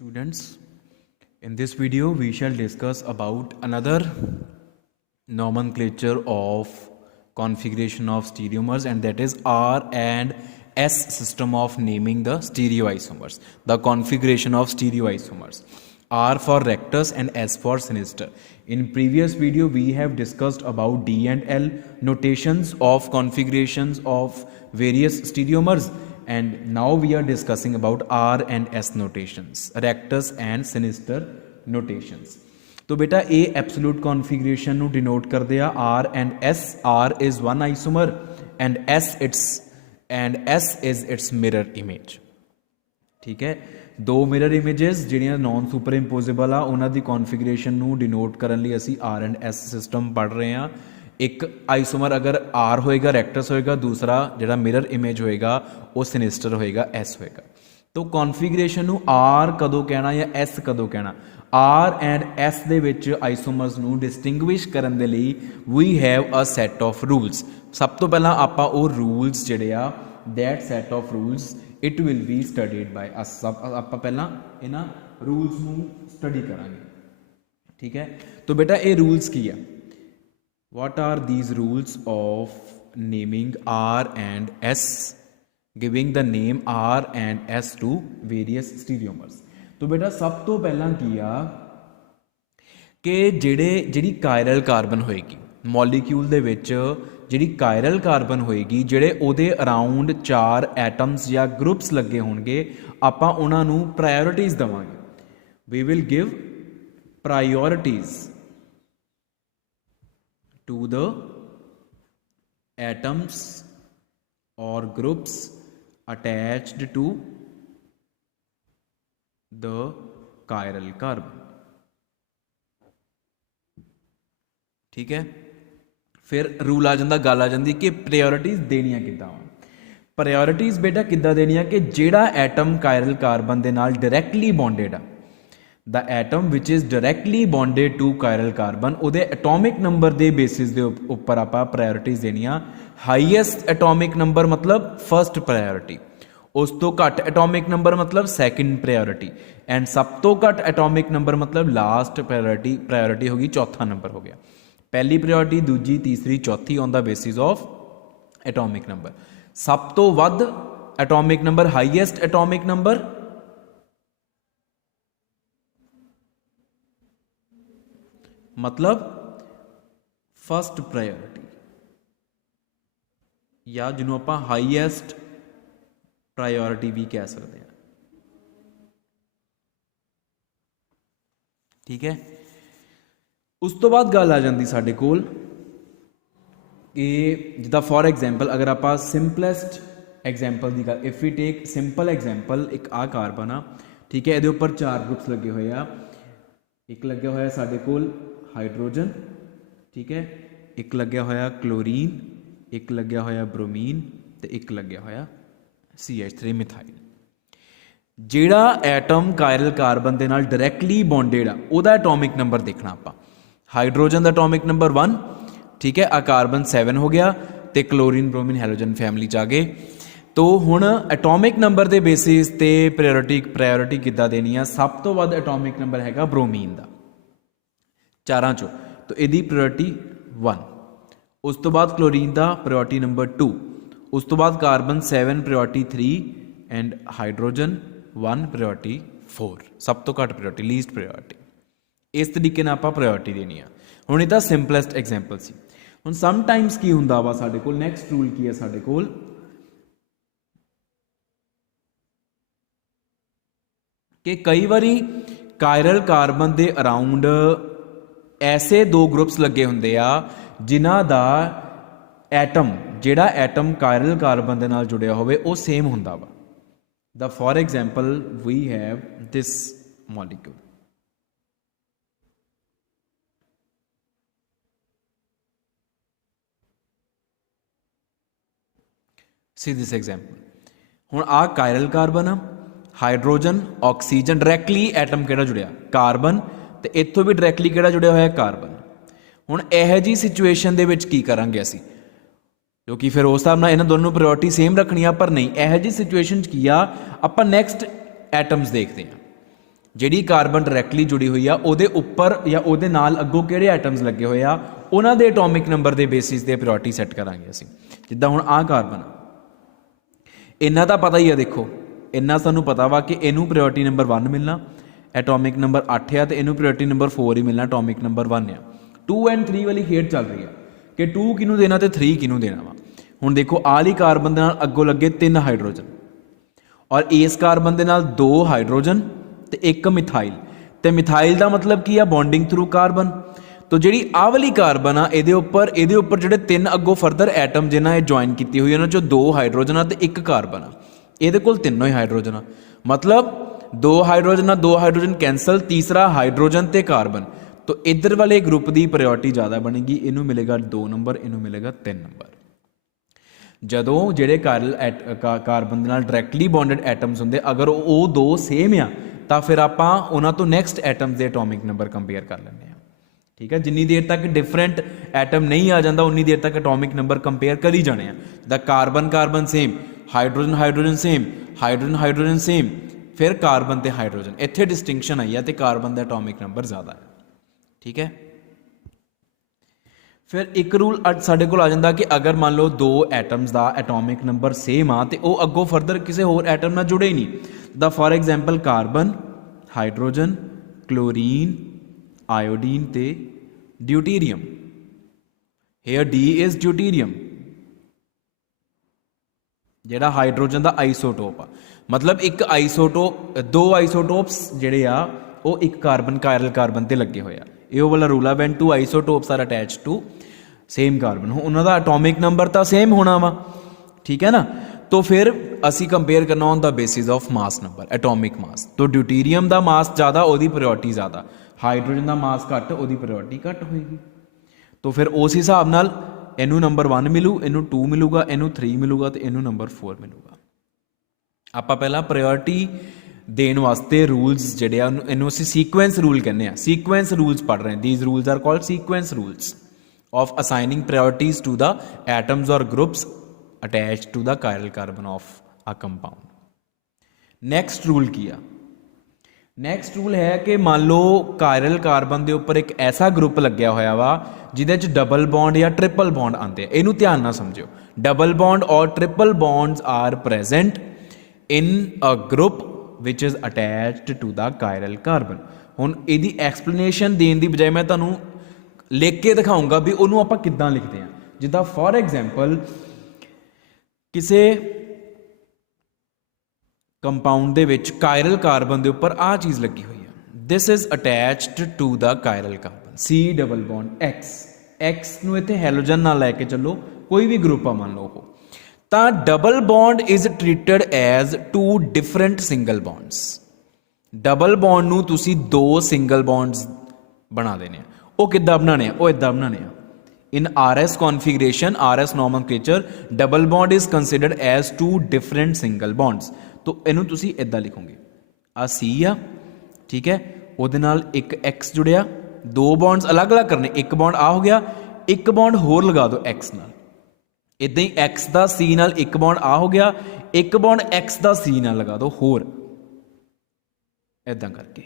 Students, in this video we shall discuss about another nomenclature of configuration of stereomers, and that is R and S system of naming the stereoisomers, the configuration of stereoisomers. R for rectus and S for sinister. In previous video we have discussed about D and L notations of configurations of various stereomers, and now we are discussing about R and S notations, rectus and sinister notations. तो बेटा A absolute configuration ਨੂੰ denote ਕਰਦੇ ਆ R and S. R is one isomer and S is its mirror image. ठीक है, दो mirror images ਜਿਹੜੀਆਂ naan super ਇੰਪੋਜ਼ੇਬਲ ਆ ਉਹਨਾਂ ਦੀ ਕਨਫੀਗਰੇਸ਼ਨ ਨੂੰ ਡਿਨੋਟ ਕਰਨ ਲਈ ਅਸੀਂ R and S ਸਿਸਟਮ ਪੜ੍ਹ ਰਹੇ ਹਾਂ. ਇੱਕ ਆਈਸੋਮਰ ਅਗਰ R ਹੋਏਗਾ ਰੈਕਟਸ ਹੋਏਗਾ, ਦੂਸਰਾ ਜਿਹੜਾ ਮਿਰਰ ਇਮੇਜ ਹੋਏਗਾ ਉਹ ਸਿਨਿਸਟਰ ਹੋਏਗਾ, S ਹੋਏਗਾ. तो ਕਨਫੀਗਰੇਸ਼ਨ ਨੂੰ R ਕਦੋਂ ਕਹਿਣਾ ਜਾਂ S ਕਦੋਂ ਕਹਿਣਾ? R and S ਦੇ ਵਿੱਚ ਆਈਸੋਮਰਸ ਨੂੰ ਡਿਸਟਿੰਗੁਇਸ਼ ਕਰਨ ਦੇ ਲਈ we have a set of rules. ਸਭ ਤੋਂ ਪਹਿਲਾਂ ਆਪਾਂ ਉਹ ਰੂਲਸ ਜਿਹੜੇ ਆ that set of rules it will be studied by us. ਆਪਾਂ ਪਹਿਲਾਂ ਇਹਨਾਂ ਰੂਲਸ ਨੂੰ ਸਟੱਡੀ ਕਰਾਂਗੇ. ਠੀਕ ਹੈ, ਤਾਂ ਬੇਟਾ ਇਹ ਰੂਲਸ ਕੀ ਆ? what are these rules of naming R and S, giving the name R and S to various stereomers? ਤਾਂ ਬੇਟਾ ਸਭ ਤੋਂ ਪਹਿਲਾਂ ਕੀ ਆ ਕਿ ਜਿਹੜੀ ਕਾਇਰਲ ਕਾਰਬਨ ਹੋਏਗੀ ਮੋਲੀਕਿਊਲ ਦੇ ਵਿੱਚ, ਜਿਹੜੀ ਕਾਇਰਲ ਕਾਰਬਨ ਹੋਏਗੀ, ਜਿਹੜੇ ਉਹਦੇ ਅਰਾਊਂਡ 4 ਐਟਮਸ ਜਾਂ ਗਰੁੱਪਸ ਲੱਗੇ ਹੋਣਗੇ, ਆਪਾਂ ਉਹਨਾਂ ਨੂੰ ਪ੍ਰਾਇਓਰਿਟੀਜ਼ ਦੇਵਾਂਗੇ. We will give priorities to the atoms or groups attached to the chiral carbon. ਠੀਕ ਹੈ, ਫਿਰ ਰੂਲ ਆ ਜਾਂਦਾ, ਗੱਲ ਆ ਜਾਂਦੀ ਕਿ ਪ੍ਰਾਇਓਰਿਟੀਜ਼ ਦੇਣੀਆਂ ਕਿੱਦਾਂ ਵਾ. ਪ੍ਰਾਇਓਰਿਟੀਜ਼ ਬੇਟਾ ਕਿੱਦਾਂ ਦੇਣੀਆਂ ਕਿ ਜਿਹੜਾ ਐਟਮ ਕਾਇਰਲ ਕਾਰਬਨ ਦੇ ਨਾਲ ਡਾਇਰੈਕਟਲੀ ਬੌਂਡਡ ਆ, the atom which is directly bonded to chiral carbon, ਉਹਦੇ ਐਟੋਮਿਕ ਨੰਬਰ ਦੇ ਬੇਸਿਸ ਦੇ ਉੱਪਰ ਆਪਾਂ ਪ੍ਰਾਇਓਰਿਟੀਜ਼ ਦੇਣੀਆਂ. ਹਾਈਐਸਟ ਐਟੋਮਿਕ ਨੰਬਰ ਮਤਲਬ ਫਸਟ ਪ੍ਰਾਇਓਰਿਟੀ, ਉਸ ਤੋਂ ਘੱਟ ਐਟੋਮਿਕ ਨੰਬਰ ਮਤਲਬ ਸੈਕਿੰਡ ਪ੍ਰਾਇਓਰਿਟੀ, ਐਂਡ ਸਭ ਤੋਂ ਘੱਟ ਐਟੋਮਿਕ ਨੰਬਰ ਮਤਲਬ ਲਾਸਟ ਪ੍ਰਾਇਓਰਿਟੀ ਹੋ ਗਈ, ਚੌਥਾ ਨੰਬਰ ਹੋ ਗਿਆ. ਪਹਿਲੀ ਪ੍ਰਾਇਓਰਿਟੀ, ਦੂਜੀ, ਤੀਸਰੀ, ਚੌਥੀ on the basis of atomic number. ਸਭ ਤੋਂ ਵੱਧ atomic number, highest atomic number ਮਤਲਬ ਫਸਟ ਪ੍ਰਾਇਓਰਿਟੀ, ਜਾਂ ਜਿਹਨੂੰ ਆਪਾਂ ਹਾਈਐਸਟ ਪ੍ਰਾਇਓਰਿਟੀ ਵੀ ਕਹਿ ਸਕਦੇ ਹਾਂ. ਠੀਕ ਹੈ, ਉਸ ਤੋਂ ਬਾਅਦ ਗੱਲ ਆ ਜਾਂਦੀ ਸਾਡੇ ਕੋਲ ਕਿ ਜਿੱਦਾਂ ਫੋਰ ਐਗਜ਼ਾਮਪਲ ਅਗਰ ਆਪਾਂ ਸਿੰਪਲੈਸਟ ਐਗਜ਼ਾਮਪਲ ਦੀ ਗੱਲ, if we take simple example, ਇੱਕ ਆਹ ਕਾਰਬਨ ਆ, ਠੀਕ ਹੈ, ਇਹਦੇ ਉੱਪਰ 4 ਗਰੁੱਪਸ ਲੱਗੇ ਹੋਏ ਆ. ਇੱਕ ਲੱਗਿਆ ਹੋਇਆ ਸਾਡੇ ਕੋਲ ਹਾਈਡਰੋਜਨ, ਠੀਕ ਹੈ, ਇੱਕ ਲੱਗਿਆ ਹੋਇਆ ਕਲੋਰੀਨ, ਇੱਕ ਲੱਗਿਆ ਹੋਇਆ ਬ੍ਰੋਮੀਨ, ਤੇ ਇੱਕ ਲੱਗਿਆ ਹੋਇਆ CH3 ਮਿਥਾਈਲ. ਜਿਹੜਾ ਐਟਮ ਕਾਇਰਲ ਕਾਰਬਨ ਦੇ ਨਾਲ ਡਾਇਰੈਕਟਲੀ ਬੌਂਡਡ ਆ ਉਹਦਾ ਐਟੋਮਿਕ ਨੰਬਰ ਦੇਖਣਾ ਆਪਾਂ. ਹਾਈਡਰੋਜਨ ਦਾ ਐਟੋਮਿਕ ਨੰਬਰ 1, ਠੀਕ ਹੈ, ਆ ਕਾਰਬਨ 7 ਹੋ ਗਿਆ, ਤੇ ਕਲੋਰੀਨ ਬ੍ਰੋਮੀਨ ਹੈਲੋਜਨ ਫੈਮਿਲੀ 'ਚ ਆ ਗਏ. ਤੋ ਹੁਣ ਐਟੋਮਿਕ ਨੰਬਰ ਦੇ ਬੇਸਿਸ ਤੇ ਪ੍ਰਾਇਓਰਿਟੀ ਕਿੱਦਾਂ ਦੇਣੀ ਆ? ਸਭ ਤੋਂ ਵੱਧ ਐਟੋਮਿਕ ਨੰਬਰ ਹੈਗਾ ਬ੍ਰੋਮੀਨ ਦਾ ਚਾਰਾਂ 'ਚੋਂ, ਤਾਂ ਇਹਦੀ ਪ੍ਰਾਇਓਰਿਟੀ 1. ਉਸ ਤੋਂ ਬਾਅਦ ਕਲੋਰੀਨ ਦਾ ਪ੍ਰਾਇਓਰਿਟੀ ਨੰਬਰ 2, ਉਸ ਤੋਂ ਬਾਅਦ carbon 7 priority 3, and hydrogen 1 priority 4, ਸਭ ਤੋਂ ਘੱਟ ਪ੍ਰਾਇਓਰਿਟੀ, ਲੀਸਟ ਪ੍ਰਾਇਓਰਿਟੀ. ਇਸ ਤਰੀਕੇ ਨਾਲ ਆਪਾਂ ਪ੍ਰਾਇਓਰਿਟੀ ਦੇਣੀ ਆ. ਹੁਣ ਇਹ ਤਾਂ ਸਿੰਪਲੈਸਟ ਐਗਜ਼ਾਮਪਲ ਸੀ. ਹੁਣ ਸਮਟਾਈਮਸ ਕੀ ਹੁੰਦਾ ਵਾ ਸਾਡੇ ਕੋਲ, ਨੈਕਸਟ ਰੂਲ ਕੀ ਹੈ ਸਾਡੇ ਕੋਲ, ਕਿ ਕਈ ਵਾਰੀ ਕਾਇਰਲ ਕਾਰਬਨ ਦੇ ਅਰਾਊਂਡ ਐਸੇ ਦੋ ਗਰੁੱਪਸ ਲੱਗੇ ਹੁੰਦੇ ਆ ਜਿਨ੍ਹਾਂ ਦਾ ਐਟਮ, ਜਿਹੜਾ ਐਟਮ ਕਾਇਰਲ ਕਾਰਬਨ ਦੇ ਨਾਲ ਜੁੜਿਆ ਹੋਵੇ ਉਹ ਸੇਮ ਹੁੰਦਾ ਵਾ. ਦਾ for example we have this molecule. See this example. ਹੁਣ ਆਹ ਕਾਇਰਲ ਕਾਰਬਨ ਆ, ਹਾਈਡਰੋਜਨ, ਆਕਸੀਜਨ, ਡਾਇਰੈਕਟਲੀ ਐਟਮ ਕਿਹੜਾ ਜੁੜਿਆ? ਕਾਰਬਨ, ਤੇ ਇੱਥੋਂ ਵੀ ਡਾਇਰੈਕਟਲੀ ਕਿਹੜਾ ਜੁੜਿਆ ਹੋਇਆ? ਕਾਰਬਨ. ਹੁਣ ਇਹੋ ਜਿਹੀ ਸਿਚੁਏਸ਼ਨ ਦੇ ਵਿੱਚ ਕੀ ਕਰਾਂਗੇ ਅਸੀਂ? ਕਿਉਂਕਿ ਫਿਰ ਉਸ ਹਿਸਾਬ ਨਾਲ ਇਹਨਾਂ ਦੋਨੋਂ ਨੂੰ ਪ੍ਰਾਇਓਰਿਟੀ ਸੇਮ ਰੱਖਣੀ ਆ, ਪਰ ਨਹੀਂ, ਇਹੋ ਜਿਹੀ ਸਿਚੁਏਸ਼ਨ 'ਚ ਕੀ ਆ, ਆਪਾਂ ਨੈਕਸਟ ਐਟਮਸ ਦੇਖਦੇ ਹਾਂ. ਜਿਹੜੀ ਕਾਰਬਨ ਡਾਇਰੈਕਟਲੀ ਜੁੜੀ ਹੋਈ ਆ ਉਹਦੇ ਉੱਪਰ ਜਾਂ ਉਹਦੇ ਨਾਲ ਅੱਗੋਂ ਕਿਹੜੇ ਐਟਮਸ ਲੱਗੇ ਹੋਏ ਆ ਉਹਨਾਂ ਦੇ ਐਟੋਮਿਕ ਨੰਬਰ ਦੇ ਬੇਸਿਸ ਤੇ ਪ੍ਰਾਇੋਰਟੀ ਸੈੱਟ ਕਰਾਂਗੇ ਅਸੀਂ। ਜਿੱਦਾਂ ਹੁਣ ਆਹ ਕਾਰਬਨ ਇਹਨਾਂ ਦਾ ਪਤਾ ਹੀ ਆ, ਦੇਖੋ ਇੰਨਾ ਸਾਨੂੰ ਪਤਾ ਵਾ ਕਿ ਇਹਨੂੰ ਪ੍ਰਾਇੋਰਟੀ ਨੰਬਰ 1 ਮਿਲਣਾ, ਐਟੋਮਿਕ ਨੰਬਰ 8 ਆ, ਤੇ ਇਹਨੂੰ ਪ੍ਰਾਇੋਰਟੀ ਨੰਬਰ 4 ਹੀ ਮਿਲਣਾ, ਐਟੋਮਿਕ ਨੰਬਰ 1 ਆ। 2 ਐਂਡ 3 ਵਾਲੀ ਖੇਡ ਚੱਲ ਰਹੀ ਆ ਕਿ 2 ਕਿਹਨੂੰ ਦੇਣਾ ਤੇ 3 ਕਿਹਨੂੰ ਦੇਣਾ ਵਾ। ਹੁਣ ਦੇਖੋ ਆਹ ਵਾਲੀ ਕਾਰਬਨ ਦੇ ਨਾਲ ਅੱਗੋਂ ਲੱਗੇ 3 ਹਾਈਡਰੋਜਨ, ਔਰ ਇਸ ਕਾਰਬਨ ਦੇ ਨਾਲ 2 ਹਾਈਡਰੋਜਨ ਤੇ 1 ਮਿਥਾਈਲ, ਤੇ ਮਿਥਾਈਲ ਦਾ ਮਤਲਬ ਕੀ ਆ, ਬੌਂਡਿੰਗ ਥਰੂ ਕਾਰਬਨ। तो ਜਿਹੜੀ ਆਹ ਵਾਲੀ ਕਾਰਬਨ ਆ ਇਹਦੇ ਉੱਪਰ ਜਿਹੜੇ 3 ਅੱਗੋਂ ਫਰਦਰ ਐਟਮ ਜਿਨ੍ਹਾਂ ਇਹ ਜੁਆਇਨ ਕੀਤੀ ਹੋਈ ਉਹਨਾਂ 'ਚੋਂ 2 ਹਾਈਡਰੋਜਨ ਆ ਤੇ 1 ਕਾਰਬਨ ਆ, ਇਹਦੇ ਕੋਲ ਤਿੰਨੋਂ ਹੀ ਹਾਈਡਰੋਜਨ ਆ। ਮਤਲਬ 2 ਹਾਈਡਰੋਜਨ कैंसल, तीसरा हाइड्रोजन ਤੇ ਕਾਰਬਨ। तो इधर वाले ग्रुप की प्रायोरिटी ज़्यादा बनेगी, इनू मिलेगा 2 नंबर, इनू मिलेगा 3 नंबर। ਜਦੋਂ ਜਿਹੜੇ ਕਾਰਬਨ ਦੇ ਨਾਲ ਡਾਇਰੈਕਟਲੀ ਬੌਂਡਡ ਐਟਮਸ ਹੁੰਦੇ ਅਗਰ ਉਹ 2 ਸੇਮ ਆ ਤਾਂ ਫਿਰ ਆਪਾਂ ਉਹਨਾਂ ਤੋਂ ਨੈਕਸਟ ਐਟਮਸ ਦੇ ਐਟੋਮਿਕ ਨੰਬਰ ਕੰਪੇਅਰ ਕਰ ਲੈਂਦੇ ਹਾਂ। ਠੀਕ ਹੈ, ਜਿੰਨੀ ਦੇਰ ਤੱਕ ਡਿਫਰੈਂਟ ਐਟਮ ਨਹੀਂ ਆ ਜਾਂਦਾ ਉਨੀ ਦੇਰ ਤੱਕ ਐਟੋਮਿਕ ਨੰਬਰ ਕੰਪੇਅਰ ਕਰੀ ਜਾਣੇ ਆ। ਜਿੱਦਾਂ carbon same, hydrogen same, hydrogen same, ਫਿਰ ਕਾਰਬਨ ਤੇ ਹਾਈਡਰੋਜਨ, ਇੱਥੇ ਡਿਸਟਿੰਕਸ਼ਨ ਆਈ ਆ ਤੇ ਕਾਰਬਨ ਦਾ ਐਟੋਮਿਕ ਨੰਬਰ ਜ਼ਿਆਦਾ ਹੈ। ठीक है, फिर एक रूल साडे कोल आ जाता कि अगर मान लो 2 एटम्स का एटोमिक नंबर सेम आ तो वह अगों फरदर किसी होर एटम नाल जुड़े ही नहीं। The for example carbon, hydrogen, chlorine, iodine ते deuterium. Here D is deuterium, जिहड़ा हाइड्रोजन का आइसोटोप आ। मतलब एक आइसोटोप, 2 आइसोटोप्स जिहड़े आ वो एक कार्बन कायरल कार्बन ते लगे हुए आ। ये वाला रूल है, when 2 isotopes are attach to same carbon, उन्हों का एटोमिक नंबर तो सेम होना वा। ठीक है ना, तो फिर असी कंपेयर करना on the basis of mass number, atomic mass. तो ड्यूटीरियम का मास ज़्यादा, उसकी प्रायोरिटी ज़्यादा, हाइड्रोजन का मास घट, उसकी प्रायोरिटी घट होएगी। तो फिर उस हिसाब नाल इनू नंबर 1 मिलू, इनू 2 मिलूगा, इनू 3 मिलूगा, तो इनू नंबर 4 मिलूगा। आपां पहला प्रायोरिटी देने वास्ते रूल्स जिहड़े आ इनू असीं सीक्वेंस रूल कहने आ। सीक्वेंस रूल्स पढ़ रहे हैं, these rules are called sequence rules of assigning priorities to the atoms और groups attach to the chiral carbon of a compound. Next rule की आ, नैक्सट रूल है कि मान लो कायरल कार्बन के उपर एक ऐसा ग्रुप लग्या होया वा जिहदे च डबल बॉन्ड या ट्रिपल बॉन्ड आते हैं। इनू ध्यान ना समझियो, डबल बॉन्ड और triple bonds are present in a group which is attached to the chiral carbon. हुण इहदी एक्सप्लेनेशन देने की बजाय मैं तुहानूं लिख के दिखाऊंगा भी उन्होंने आपां किद्दां लिखते हैं। जिद्दां फॉर एग्जाम्पल किसी कंपाउंड दे विच कायरल कार्बन के उपर आ चीज़ लगी हुई है, this is attached to the chiral carbon, C double bond X, X नूं इत्थे हैलोजन नाल लैके चलो, कोई भी ग्रुप आ मान लो वो, तो double bond is treated as 2 different single bonds. Double bond नूं तुसी 2 सिंगल बॉन्ड्स बना देने, वो किद्दां बनाने, वो इदां बनाने। In RS configuration, RS nomenclature, double bond is considered as 2 different single bonds. तो इनू तुसी इदां लिखोगे, आ C आ, ठीक है, उहदे नाल एक X जुड़िया, 2 बॉन्ड्स अलग अलग करने, एक बॉन्ड आ हो गया, एक बॉन्ड होर लगा दो X नाल, इदां ही X का C नाल एक बॉन्ड आ हो गया, एक बॉन्ड X का C नाल लगा दो होर, इदां करके।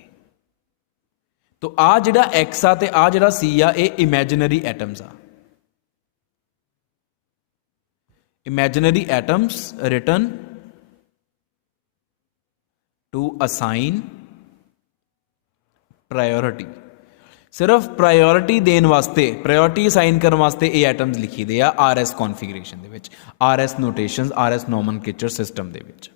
तो आ जिहड़ा X आ ते आ जिहड़ा C आ ये इमेजिनरी एटम्स आ। Imaginary atoms written to assign priority. सिर्फ प्रायोरिटी देने वास्ते, प्रायोरिटी असाइन करने वास्ते ये एटम्स लिखी दे आ RS कॉन्फिगरेशन दे विच, RS notations, RS nomenclature system दे विच।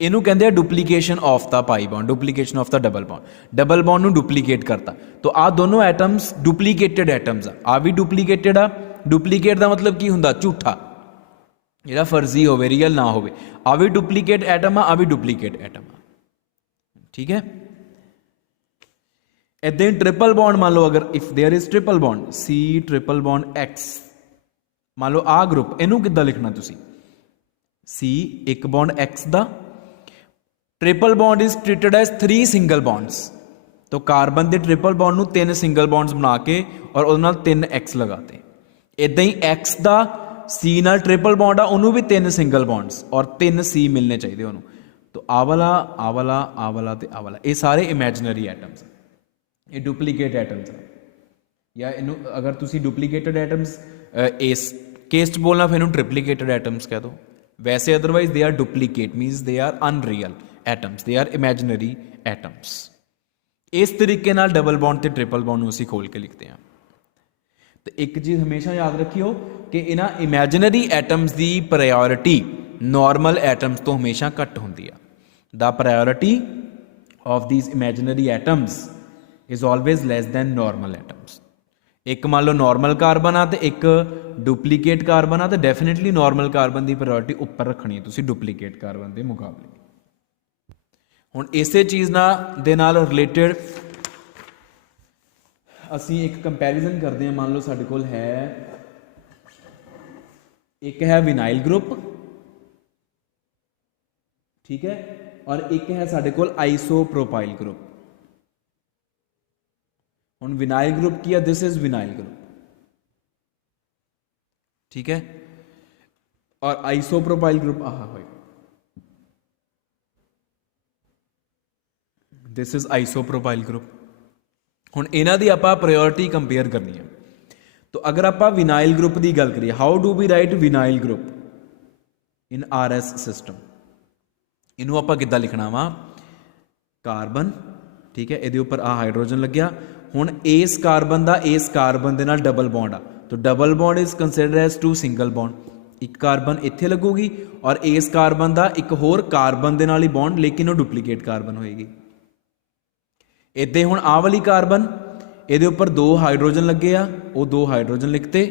इनू कहते हैं duplication of the pi bond, duplication of the double bond. Double bond नू डुप्लीकेट करता, तो आ दोनों एटम्स डुप्लीकेटेड एटम्स आ भी डुप्लीकेटेड आ। डुप्लीकेट का मतलब की हुंदा, झूठा, जिहड़ा फर्जी होवे, रियल ना होवे। आ भी डुप्लीकेट एटम आ भी डुप्लीकेट एटम आ। ठीक है, इदां ही ट्रिपल बॉन्ड मान लो, अगर if there is triple bond C triple bond X, मान लो आ ग्रुप, इनू किद्दां लिखना तुसी, C एक बॉन्ड X दा, triple bond is treated as 3 single bonds. तो कार्बन के ट्रिपल बॉन्ड नू 3 सिंगल बॉन्ड्स बना के और उहदे नाल 3 X लगाते। इदां ही X दा C नाल ट्रिपल बॉन्ड आ, उन्होंने भी 3 सिंगल बॉन्ड्स और 3 C मिलने चाहिए उन्होंने। तो आ वाला आ वाला आ वाला ते आ वाला ये सारे इमेजिनरी एटम्स, ये डुप्लीकेट एटम्स है। या इनू अगर तुसी डुप्लीकेटेड एटम्स इस केस च बोलना फिर इन्हू ट्रिप्लीकेटेड एटम्स कह दो। वैसे otherwise they are duplicate means they are unreal atoms, they are imaginary atoms. इस तरीके नाल डबल बॉन्ड ते ट्रिपल बॉन्ड असीं खोल के लिखते हैं। तो एक चीज़ हमेशा याद रखियो कि इन्हां इमेजिनरी एटम्स की प्रायोरिटी नॉर्मल एटम्स तो हमेशा घट होंदी है। The priority of these imaginary atoms is always less than normal atoms. एक मान लो नॉर्मल कार्बन आ तो एक डुप्लीकेट कार्बन आ तो डेफिनेटली नॉर्मल कार्बन की प्रायोरिटी उपर रखनी है तुसीं डुप्लीकेट कार्बन के मुकाबले। हुण इसे चीज़ दे नाल रिलेटेड असी एक कंपैरिजन करते हैं। मान लो साडे कोल है एक है विनाइल ग्रुप, ठीक है, और एक है साडे कोल आइसोप्रोपाइल ग्रुप। हुण विनाइल ग्रुप की है, दिस इज विनाइल ग्रुप, ठीक है, और आइसोप्रोपाइल ग्रुप आहा होएगा, दिस इज आइसोप्रोपाइल ग्रुप। हुण इन्हां दी आपां प्रायोरिटी कंपेयर करनी है। तो अगर आपां विनाइल ग्रुप की गल करिए, how do we write vinyl group in R S system, इनू आपां किद्दां लिखना वा, कार्बन, ठीक है, ये उपर आ हाइड्रोजन लग्या। हुण इस कार्बन का इस कार्बन के नाल डबल बॉन्ड आ, तो double bond is consider as two single bond. एक कार्बन इत्थे लगूगी और इस कार्बन का एक होर कार्बन के नाल ही बॉन्ड, लेकिन वो डुप्लीकेट कार्बन होएगी। इदां हुण आ वाली कार्बन ये उपर दो हाइड्रोजन लगे आ, वो दो हाइड्रोजन लिखते,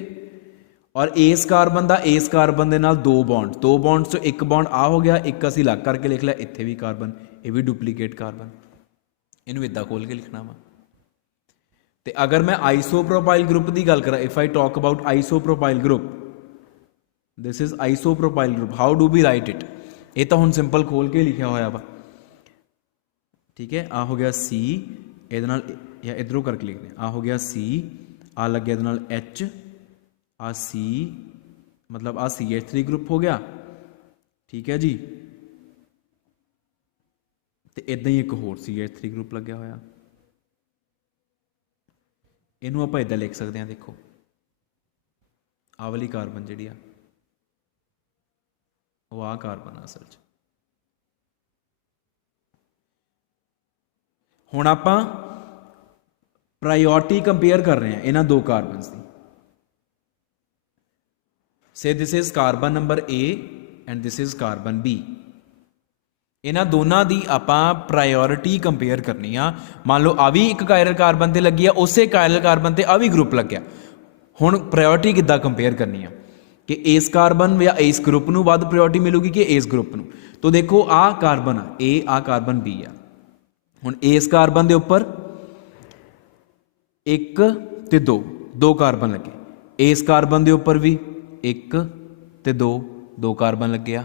और इस कार्बन का इस कार्बन के नाल दो बॉन्ड चो एक बॉन्ड आ हो गया, एक असीं लग करके लिख लिया, इत्थे भी कार्बन, ये भी डुप्लीकेट कार्बन। इनू इदां खोल के लिखना वा। तो अगर मैं आइसोप्रोपाइल ग्रुप की गल करा, if I talk about isopropyl group, this is isopropyl group, how do we write it, ये तो हुण सिंपल खोल के लिखा होया वा, ठीक है। आ हो गया सी, ये या इधरों करके लिखते हैं, आ हो गया सी, आ लग गया इहदे नाल एच, आ सी मतलब आ CH3 ग्रुप हो गया, ठीक है जी। तो इदां ही एक होर CH3 ग्रुप लग्या होया, इनू आपां इदां लिख सकते हैं, देखो आ वाली कार्बन जिहड़ी आ वो आ कार्बन आ असल च। हुण आपां प्रायोरिटी कंपेयर कर रहे हैं इन्हां दो कार्बनस की। Say this is carbon number A and this is carbon B. इन्हां दोनों की आपां प्रायोरिटी कंपेयर करनी आ। मान लो आ भी एक कायरल कार्बन ते लगी है, उसे कायरल कार्बन ते आ भी ग्रुप लग्या। हुण प्रायोरिटी किद्दां कंपेयर करनी है कि इस कार्बन या इस ग्रुप नूं वध प्रायोरिटी मिलूगी कि इस ग्रुप नूं। तो देखो आ कार्बन आ ए, आ कार्बन बी आ। हुण इस कार्बन के उपर एक ते दो, दो कार्बन लगे, इस कार्बन के उपर भी एक ते दो, दो कार्बन लगे आ।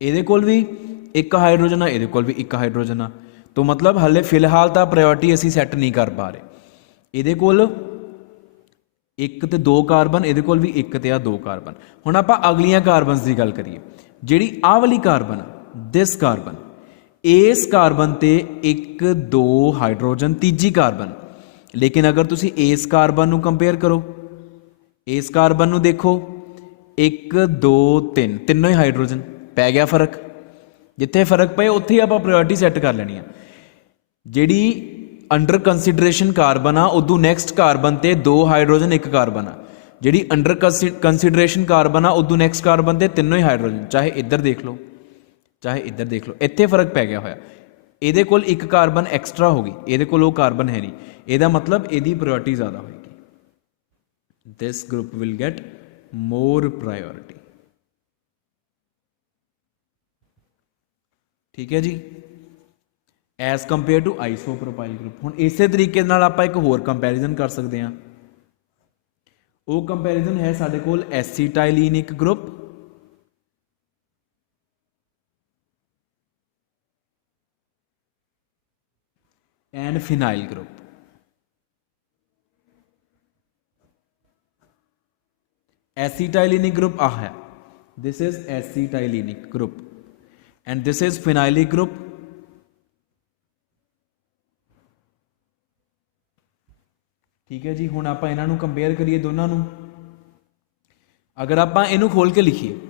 ये कोल भी एक हाइड्रोजन आ, ये कोल भी एक हाइड्रोजन आ। तो मतलब हले फिलहाल तो प्रायोरिटी असी सैट नहीं कर पा रहे। ये कोल एक ते दो कार्बन, ये कोल भी एक ते आ दो कार्बन। हुण आपां अगलियां कार्बनस की गल करिए, जिहड़ी आ वाली कार्बन आ, दिस कार्बन, इस कार्बन ते एक दो हाइड्रोजन, तीजी कार्बन। लेकिन अगर तुसी इस कार्बन नूं कंपेयर करो, इस कार्बन नूं देखो, एक दो तीन, तीनों ही हाइड्रोजन, पै गया फर्क। जिथे फर्क पे उत्थे आपां प्रायोरिटी सैट कर लेनी है। जिहड़ी अंडर कंसीडरेशन कार्बन आ, उदू नैक्सट कार्बन ते दो हाइड्रोजन एक कार्बन आ। जिहड़ी अंडर कंसीडरेशन कार्बन आ, उदू नैक्सट कार्बन ते तीनों ही हाइड्रोजन, चाहे इधर देख लो चाहे इधर देख लो, इत्थे फर्क पै गया होया। ਇਹਦੇ ਕੋਲ एक कार्बन एक्सट्रा होगी, ਇਹਦੇ ਕੋਲ ਉਹ कार्बन है नहीं, ਇਹਦਾ मतलब ਇਹਦੀ प्रायोरिटी ज़्यादा होगी। This group will get more priority, ठीक है जी, as compare to isopropyl group. हुण इसे तरीके नाल आपां एक होर कंपैरिजन कर सकते हैं। वो कंपैरिजन है साडे कोल acetylenic group and phenyl group. Acetylenic group आ है, this is acetylenic group. and this is phenylic group. ठीक है जी, हुण आपां इन्हां नूं कंपेयर करिए दोनों नूं। अगर आपां इहनूं खोल के लिखीए,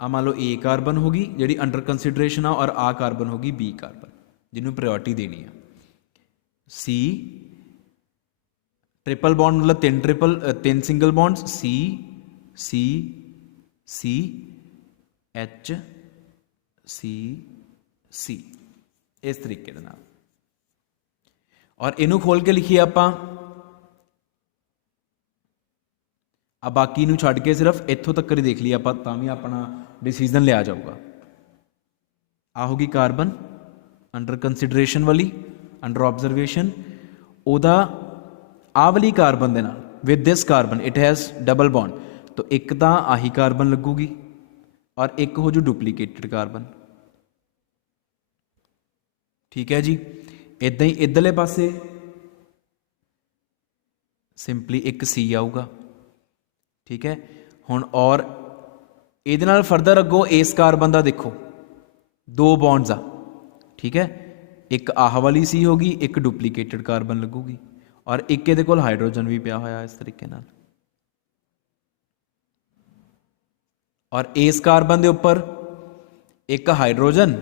आ मान लो ए कार्बन होगी जिहड़ी अंडर कंसिडरेशन आ, और आ कार्बन होगी बी कार्बन जिन्होंने प्रायोरिटी देनी है। सी ट्रिपल बॉन्ड मतलब तीन सिंगल बॉन्ड्स, सी सी सी एच सी सी, इस तरीके दे नाल। और इनू खोल के लिखिए आपां, आ बाकी नू छड्ड के सिर्फ इत्थों तक ही देख लिया आपां, तां भी अपना डिसीजन लिया जाऊगा। आ होगी कार्बन अंडर कंसिडरेशन वाली, अंडर ऑब्जरवेशन, ओदा आ वाली कार्बन दे नाल with this carbon it has double bond, तो एक तो आही कार्बन लगूगी और एक हो जो डुप्लीकेटेड कार्बन। ठीक है जी, इदां ही इधरले पासे सिंपली एक सी आऊगा। ठीक है, हुण और इहदे नाल फरदर अगों इस कार्बन का देखो दो बॉन्ड्स आ। ठीक है, एक आह वाली सी होगी, एक डुप्लीकेटेड कार्बन लगूगी, और एक इहदे कोल हाइड्रोजन भी पिया होया इस तरीके नाल। और इस कार्बन के उपर एक हाइड्रोजन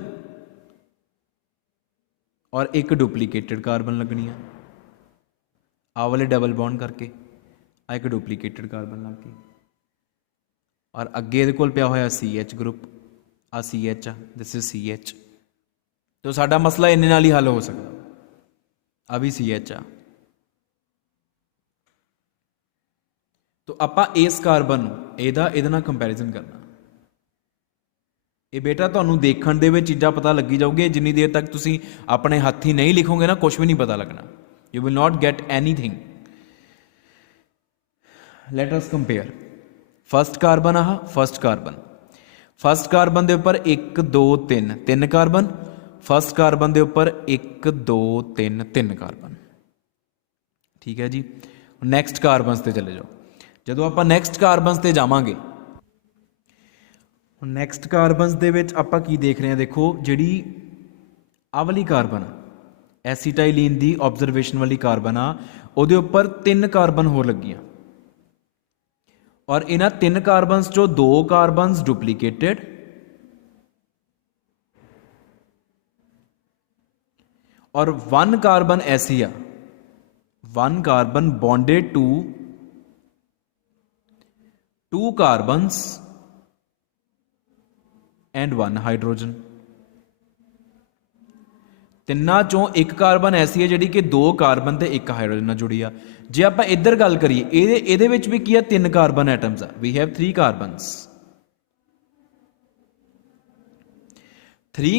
और एक डुप्लीकेटेड कार्बन लगनी है, आ वाले डबल बॉन्ड करके आ एक डुप्लीकेटेड कार्बन लग गई। और अगे ये कोल पिया होया सी एच ग्रुप, आ सी एच आ, दिस इज सी एच। तो साडा मसला इन्ने नाल ही हल हो सकता, आ भी सी एच आ। तो आपां इस कार्बन इहदे नाल कंपैरिजन करना। ये बेटा तुहानूं देखण दे विच चीज़ां पता लगी जाऊगी, जिन्नी देर तक तुसीं अपने हत्थी नहीं लिखोगे ना कुछ भी नहीं पता लगना, you will not get anything. Let us compare first carbon, ah first carbon के उपर एक दो तीन तीन कार्बन, फस्ट कार्बन के उपर एक दो तीन तीन कार्बन। ठीक है जी, नैक्सट कार्बनस ते चले जाओ। जदों आपां नैक्सट कार्बनस ते जावांगे, नैक्सट कार्बनस दे विच आपां की देख रहे हैं, देखो जिहड़ी आ वाली कार्बन एसीटाइलीन दी ऑब्जरवेशन वाली कार्बन आ, उहदे उपर तीन कार्बन होर लगियां, और इन्हां तीन कार्बनस चो दो कार्बनस डुप्लीकेटेड और वन कार्बन ऐसी आ, one carbon bonded to two carbons and one hydrogen. तिन्ना चों एक कार्बन ऐसी है जिहड़ी कि दो कार्बन ते एक हाइड्रोजन नाल जुड़ी आ। जे आपां इधर गल करिए, इहदे विच भी की आ, तीन कार्बन एटम्स आ, वी हैव थ्री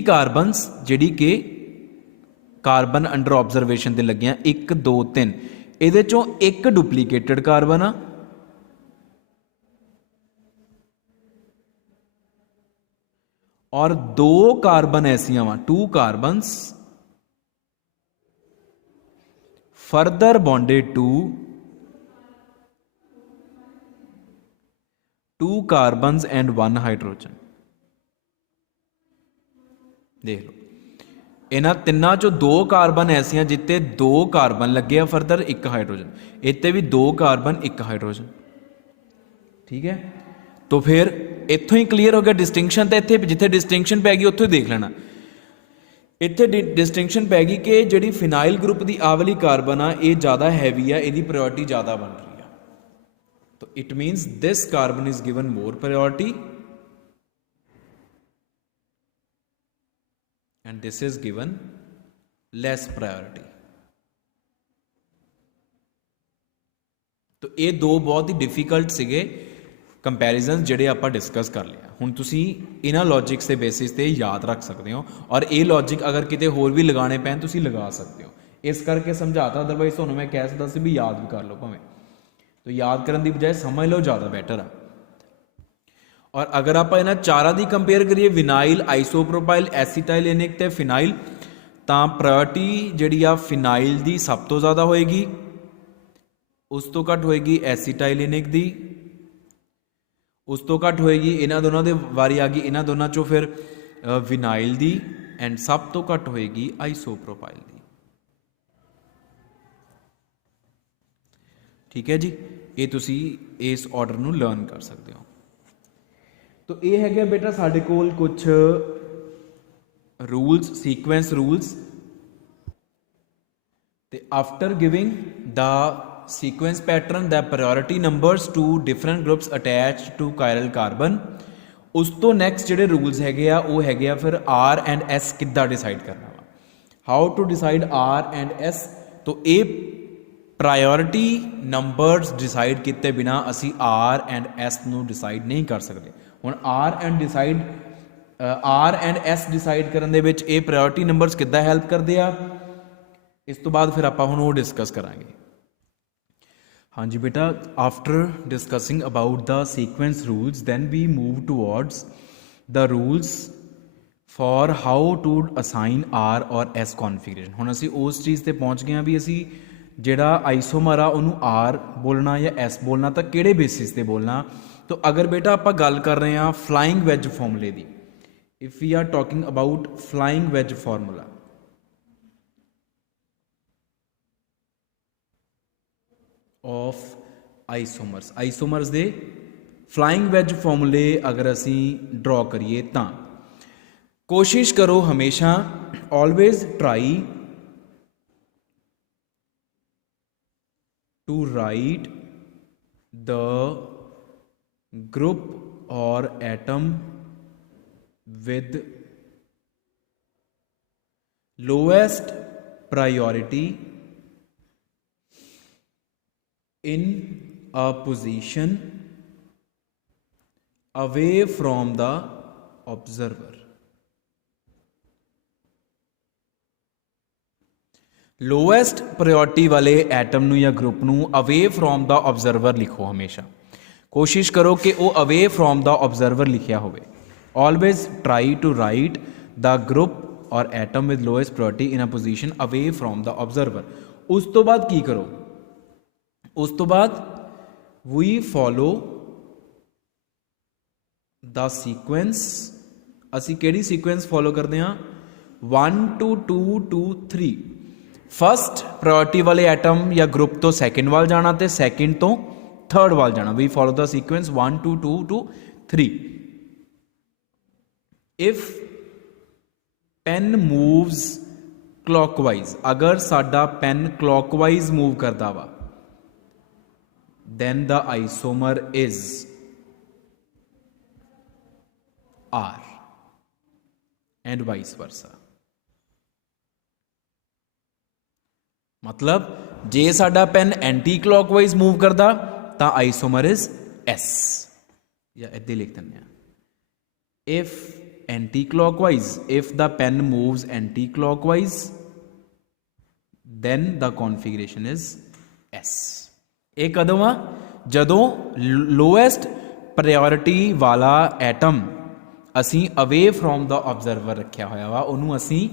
कार्बनस जिहड़ी कि कार्बन अंडर ऑब्जरवेशन ते लगियां, एक दो तीन, इहदे चों एक डुप्लीकेटेड कार्बन आ और दो कार्बन ऐसियां वा, two carbons further bonded to two carbons and one hydrogen. देख लो, इन्हां तिन्नां चो दो कार्बन ऐसियां जिते दो कार्बन लगे फर्दर एक हाइड्रोजन, इत्ते भी दो कार्बन एक हाइड्रोजन। ठीक है, तो फिर इत्थों ही क्लीयर हो गया डिस्टिंक्शन। तो इत्थे जिथे डिस्टिंक्शन पै गई उत्थों ही देख लेना, इत्थे डिस्टिंक्शन पै गई कि जिहड़ी फिनाइल ग्रुप की आ वाली कार्बन आ, ये ज़्यादा हैवी है, इसकी प्रायोरिटी ज़्यादा बन रही है, तो it means this carbon is given more priority and this is given less priority. तो ये दो बहुत ही डिफिकल्ट सीगे कंपैरिजन जिहड़े आपां डिस्कस कर लिया। हुण तुसीं इन्हां लॉजिक्स के बेसिस ते याद रख सकते हो, और ये लॉजिक अगर किते होर भी लगाने पैन तुसीं लगा सकते हो। इस करके समझाता, अदरवाइज तुहानूं मैं कह सकदा सी भी याद भी कर लो भावें, तो याद करन दी बजाय समझ लो ज़्यादा बैटर आ। और अगर आपां इन्हां चारां दी कंपेयर करिए, विनाइल, आइसोप्रोपाइल, एसीटाइलिनिक ते फिनाइल, तां प्रायोरिटी जिहड़ी आ फिनाइल दी सब तो ज़्यादा होएगी, उस तो घट होएगी एसीटाइलिनिक दी, उस तो घट होएगी इन्हां दोनों दे वारी आ गई, इन्हां दोनों चों फिर विनाइल दी एंड सब तो घट होएगी आइसोप्रोपाइल दी। ठीक है जी, ये तुसी इस ऑर्डर नूं लर्न कर सकते हो। तो ये है बेटा साडे कोल कुछ रूल्स, सीक्वेंस रूल्स। ते after giving the sequence pattern the priority numbers to different groups attach to chiral carbon, उस तो नैक्सट जिहड़े रूल्स हैगे आ वो हैगे आ फिर आर एंड एस किद्दां डिसाइड करना वा, how to decide R and S. तो ये प्रायोरिटी नंबर्स डिसाइड किए बिना असी आर एंड एस नूं डिसाइड नहीं कर सकते। हुण आर एंड एस डिसाइड करन दे विच ये प्रायोरिटी नंबर्स किद्दां हैल्प करदे आ, इस तो बाद फिर आपां हुण वो डिस्कस करांगे। हाँ जी बेटा, after discussing about the sequence rules then we move towards the rules for how to assign R और एस कॉन्फिगरेशन। हुण असीं उस चीज़ ते पहुँच गए भी असीं जिहड़ा आइसोमर आ उहनूं आर बोलना या एस बोलना, तो किहड़े बेसिस ते बोलना। तो अगर बेटा आपां गल कर रहे हैं फ्लाइंग वैज फॉर्मूले दी, if we are talking about flying wedge formula, of isomers, isomers दे फ्लाइंग वैज फॉर्मूले अगर असी ड्रॉ करिए तो कोशिश करो हमेशा always try to write the group और atom with lowest priority in a position away from the observer। Lowest priority वाले एटम नू या ग्रुप नू अवे फ्रॉम द ऑब्जर्वर लिखो, हमेशा कोशिश करो कि वो अवे फ्रॉम द ऑब्जर्वर लिखिया होवे। Always try to write the group और atom with lowest priority in a position away from the observer. उस तो बाद की करो, उस तो बाद वी फॉलो द सीक्वेंस। असी केड़ी सीक्वेंस फॉलो करते हैं? 1 to 2 to 3। फस्ट प्रायोरिटी वाले एटम या ग्रुप तो सैकेंड वाल जाना, तो सैकेंड तो थर्ड वाल जाना। We follow the sequence 1 to 2 to 3। If pen moves clockwise, अगर साडा पेन क्लॉकवाइज मूव करता वा, then the isomer is R and vice versa। मतलब जे साडा पेन एंटी क्लॉकवाइज मूव करता तो आइसोमर इज S, या इदां लिख दिंदे आ। If anticlockwise, if the pen moves anticlockwise then the configuration is S। ਇਹ ਕਦੋਂ ਆ? ਜਦੋਂ ਲੋਐਸਟ ਪ੍ਰਾਇੋਰਟੀ ਵਾਲਾ ਐਟਮ ਅਸੀਂ ਅਵੇ ਫਰੋਮ ਦਾ ਆਬਜ਼ਰਵਰ ਰੱਖਿਆ ਹੋਇਆ ਵਾ, ਉਹਨੂੰ ਅਸੀਂ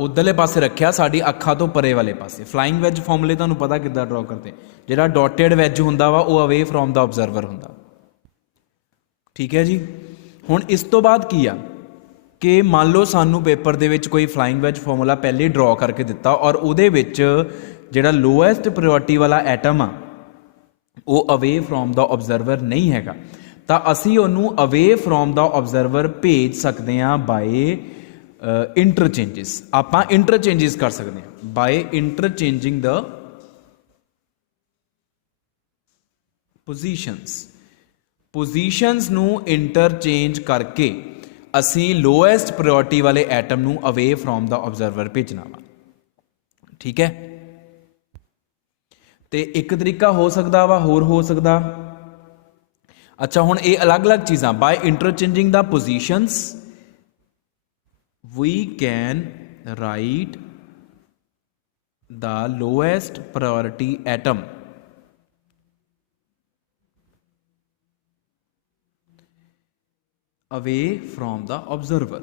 ਉਧਰਲੇ ਪਾਸੇ ਰੱਖਿਆ ਸਾਡੀ ਅੱਖਾਂ ਤੋਂ ਪਰੇ ਵਾਲੇ ਪਾਸੇ। ਫਲਾਈਂਗ ਵੈਜ ਫਾਰਮੂਲੇ ਤੁਹਾਨੂੰ ਪਤਾ ਕਿੱਦਾਂ ਡਰਾ ਕਰਦੇ, ਜਿਹੜਾ ਡੋਟਡ ਵੈਜ ਹੁੰਦਾ ਵਾ ਉਹ ਅਵੇ ਫਰੋਮ ਦਾ ਆਬਜ਼ਰਵਰ ਹੁੰਦਾ। ਠੀਕ ਹੈ ਜੀ। ਹੁਣ ਇਸ ਤੋਂ ਬਾਅਦ ਕੀ ਆ ਕਿ ਮੰਨ ਲਓ ਸਾਨੂੰ ਪੇਪਰ ਦੇ ਵਿੱਚ ਕੋਈ ਫਲਾਈਂਗ ਵੈਜ ਫਾਰਮੂਲਾ ਪਹਿਲੇ ਡਰਾ ਕਰਕੇ ਦਿੱਤਾ ਔਰ ਉਹਦੇ ਵਿੱਚ ਜਿਹੜਾ ਲੋਐਸਟ ਪ੍ਰਾਇੋਰਟੀ ਵਾਲਾ ਐਟਮ ਆ ਉਹ ਅਵੇ ਫਰੋਮ ਦਾ ਆਬਜ਼ਰਵਰ ਨਹੀਂ ਹੈਗਾ, ਤਾਂ ਅਸੀਂ ਉਹਨੂੰ ਅਵੇ ਫਰੋਮ ਦਾ ਆਬਜ਼ਰਵਰ ਭੇਜ ਸਕਦੇ ਹਾਂ ਬਾਏ ਇੰਟਰਚੇਂਜਿਸ। ਆਪਾਂ ਇੰਟਰਚੇਂਜਿਸ ਕਰ ਸਕਦੇ ਹਾਂ ਬਾਏ ਇੰਟਰਚੇਂਜਿੰਗ ਦ ਪੋਜੀਸ਼ਨਸ ਨੂੰ ਇੰਟਰਚੇਂਜ ਕਰਕੇ ਅਸੀਂ ਲੋਐਸਟ ਪ੍ਰਾਇੋਰਟੀ ਵਾਲੇ ਐਟਮ ਨੂੰ ਅਵੇ ਫਰੋਮ ਦਾ ਆਬਜ਼ਰਵਰ ਭੇਜਣਾ ਵਾ। ਠੀਕ ਹੈ। ਤੇ ਇੱਕ ਤਰੀਕਾ ਹੋ ਸਕਦਾ ਵਾ, ਹੋਰ ਹੋ ਸਕਦਾ। ਅੱਛਾ, ਹੁਣ ਇਹ ਅਲੱਗ-ਅਲੱਗ ਚੀਜ਼ਾਂ by interchanging the positions we can write the lowest priority atom away from the observer।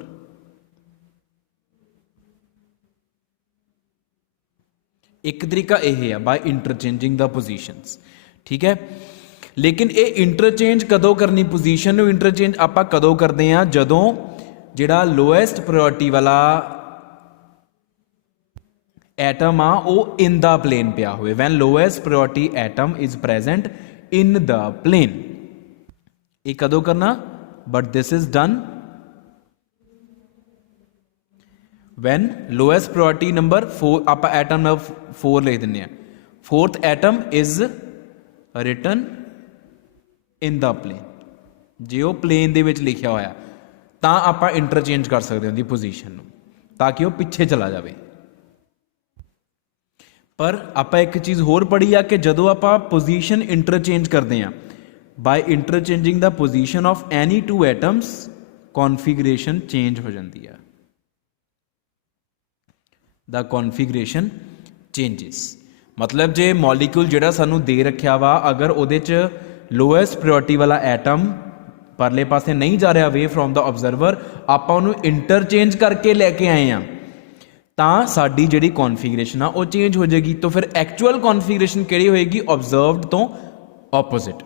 एक तरीका यह है बाय इंटरचेंजिंग द पोजीशंस। ठीक है। लेकिन ये इंटरचेंज कदों करनी, पोजीशन नूं इंटरचेंज आपां कदों करते हैं, जदों जिहड़ा लोएस्ट प्रायोरिटी वाला एटम आ वो इन द प्लेन पिया होवे, when lowest priority atom is present in the plane. ये कदों करना, but this is done when lowest priority number 4, आप एटम नंबर 4 लिख दें, fourth atom is written in the plane. जे वो प्लेन दे विच लिखिया होया तां आपां इंटरचेंज कर सकते हो पोजीशन नूं, ताकि वो पिछे चला जाए। पर आपां एक चीज़ होर पढ़ी आ कि जदों आपां पोजीशन इंटरचेंज करते हैं, by interchanging the position of any two atoms configuration change हो जाती है, द कॉन्फिगरेशन चेंजिस। मतलब जे मॉलीक्यूल जिहड़ा सानू दे रखिया वा, अगर उहदे च लोएस्ट प्रायोरिटी वाला एटम परले पासे नहीं जा रहा अवे फ्रॉम द ऑब्जर्वर, आपां उहनूं इंटरचेंज करके लैके आए हैं, तां साडी जिहड़ी कॉन्फिगरेशन आ वो चेंज हो जाएगी। तो फिर एक्चुअल कॉन्फिगरेशन किहड़ी होएगी? ऑब्जर्व्ड तो ऑपोजिट।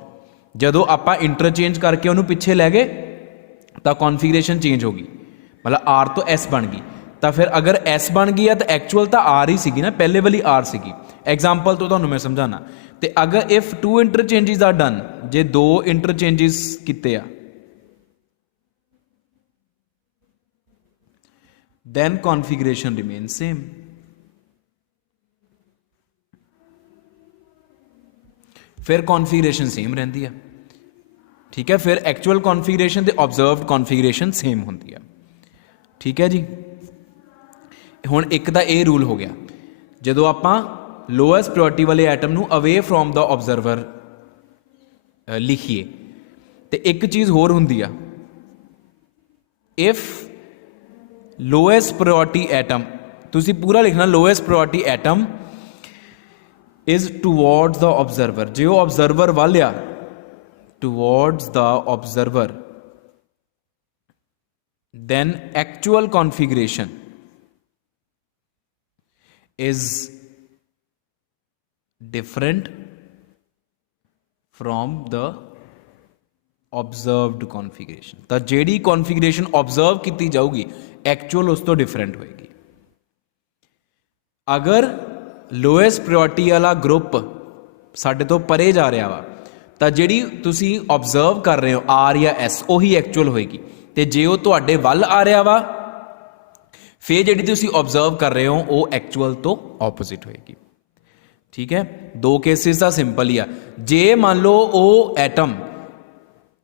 जदों आपां इंटरचेंज करके उहनूं पिछे लै गए तो कॉन्फिगरेशन चेंज होगी, मतलब आर तो एस बन गई। तो फिर अगर एस बन गई है तो एक्चुअल तो आर ही सीगी ना, पहले वाली आर सीगी। एग्जाम्पल तो तुहानूं मैं समझाना, तो अगर इफ 2 इंटरचेंजिज आर डन, जे 2 इंटरचेंजिज किते आ, then configuration remains same। फिर कॉन्फिगरेशन सेम रहती है, ठीक है। फिर एक्चुअल कॉन्फिगरेशन ते ऑब्जर्व्ड कॉन्फिगरेशन सेम होती है, ठीक है जी। हुण एक दा ये रूल हो गया, जदों आपां लोएस्ट प्रायोरिटी वाले एटम नूं अवे फ्रॉम द ऑब्जर्वर लिखिए, तो एक चीज़ होर हुंदी आ, इफ लोएस्ट प्रायोरिटी एटम, तुसी पूरा लिखना, lowest priority atom is towards the observer, जो ऑब्जर्वर वाल आ, towards the observer, then actual configuration is different from the observed configuration. तो जिहड़ी कॉन्फिगरेशन ऑब्जर्व की जाऊगी एक्चुअल उस तो डिफरेंट होएगी। अगर लोएस्ट प्रायोरिटी वाला ग्रुप साडे तो परे जा रहा वा, तो जिहड़ी तुसी ऑब्जर्व कर रहे हो आर या एस, उही एक्चुअल होएगी। तो जे वो तुहाडे वल आ रहा वा, फिर जिहड़ी तुसी ऑब्जर्व कर रहे हो वो एक्चुअल तो ऑपोजिट होएगी, ठीक है। 2 केसिस का सिंपल ही आ। जे मान लो वो एटम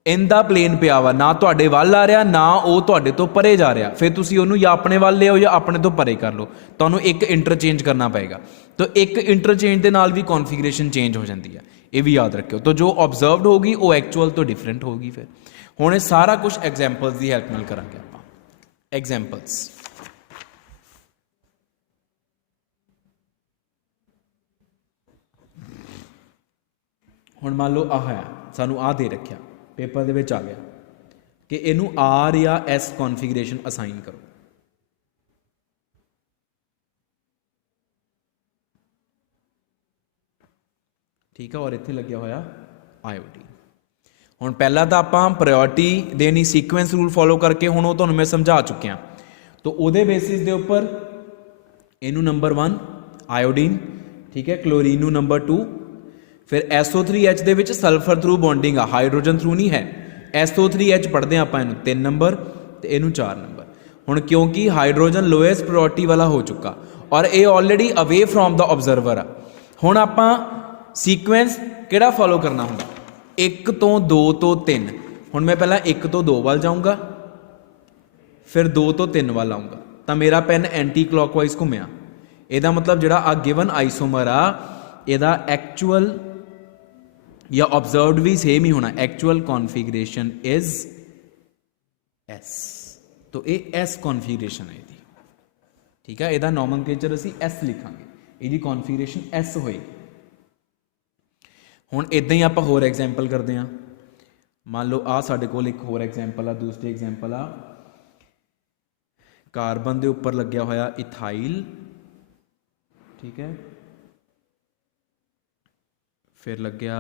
इन द प्लेन पिया वा, ना तुहाडे वल आ रहा, ना वो तुहाडे तो परे जा रहा, फिर तुसी उहनूं या अपने वल ले आओ या अपने तो परे कर लो, तुहानूं एक इंटरचेंज करना पएगा। तो एक इंटरचेंज के नाल भी कॉन्फिगरेशन चेंज हो जाती है, ये भी याद रखियो। तो जो ऑब्जर्व्ड होगी वो एक्चुअल तो डिफरेंट होगी। फिर हुण सारा कुछ एग्जाम्पल्स की हैल्प नाल करांगे आपां। एग्जाम्पल्स, हुण मान लो आह है, सानू आ दे रखिया, पेपर दे विच आ गया कि इनू आर या एस कॉन्फिगरेशन असाइन करो, ठीक है। और इत्थे लग्या होया आयोडीन। हुण पहला तो आपां प्रायोरिटी देनी सीक्वेंस रूल फॉलो करके, हुण वो तुहानूं मैं समझा चुकिया। तो उहदे बेसिस दे उपर इनू नंबर 1 आयोडीन, ठीक है, क्लोरीन नू नंबर 2, फिर SO3H दे विच सल्फर थ्रू बॉन्डिंग आ, हाइड्रोजन थ्रू नहीं है। SO3H पढ़ते हैं आप इनू 3 नंबर तो इनू 4 नंबर। हुण क्योंकि हाइड्रोजन लोएस्ट प्रायोरिटी वाला हो चुका और ये already away from the observer आ, हुण आपां सीक्वेंस किहड़ा फॉलो करना हुंदा? 1 तो 2 तो 3। हुण मैं पहला 1 तो 2 वाल जाऊँगा, फिर 2 तो 3 वाल आऊँगा, तो मेरा पेन एंटी क्लॉकवाइज घूमिया। ਇਹਦਾ मतलब ਜਿਹੜਾ आ गिवन आइसोमर आ, ਇਹਦਾ एक्चुअल या ऑब्जर्व्ड भी सेम ही होना। एक्चुअल कॉन्फिगरेशन इज एस, तो ये एस कॉन्फिगरेशन है ਇਹਦੀ, ठीक है। ਇਹਦਾ नॉमनक्लेचर ਅਸੀਂ एस लिखांगे, ਇਹਦੀ कॉन्फिगरेशन एस होएगी। ਹੁਣ इदां ही ਆਪਾਂ होर एग्जाम्पल करते हैं। मान लो आ साडे कोल एक होर एग्जाम्पल आ, दूसरी एग्जाम्पल आ, कार्बन के उपर लग्या होया इथाइल, ठीक है, फिर लग्या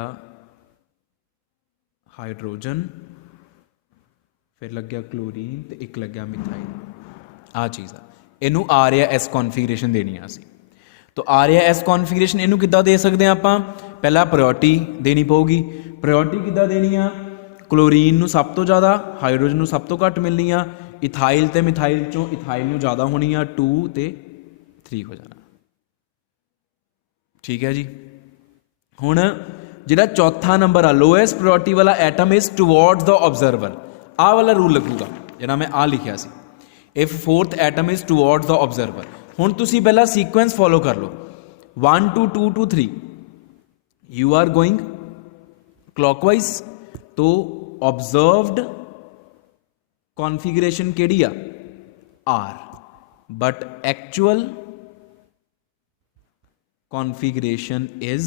हाइड्रोजन, फिर लग गया क्लोरीन तो एक लग गया मिथाइल। आ चीज़ आ इनू आर या एस कॉन्फिगरेशन देनी है असी। तो आर या एस कॉन्फिगरेशन इनू किद्दां दे सकते हैं आपां? पहला प्रायोरिटी देनी पऊगी। प्रायोरिटी किद्दां देनी आ? क्लोरीन नू सब तो ज़्यादा, हाइड्रोजन नू सब तो घट मिलनी आ, इथाइल ते मिथाइल चों इथाइल नू ज़्यादा होनी आ, 2 ते 3 हो जाना। ठीक है जी। हुण जिहड़ा चौथा नंबर आ लोएस्ट प्रायोरिटी वाला atom is towards the observer, आ वाला रूल लगूगा जिहड़ा मैं आ लिखिया सी, if fourth atom is towards the observer. हुण तुसीं पहला सीक्वेंस फॉलो कर लो 1 2 2 2 3, यू आर गोइंग क्लॉकवाइज। तो ऑब्जर्व्ड कॉन्फिगरेशन केड़ी आ? R, but actual configuration is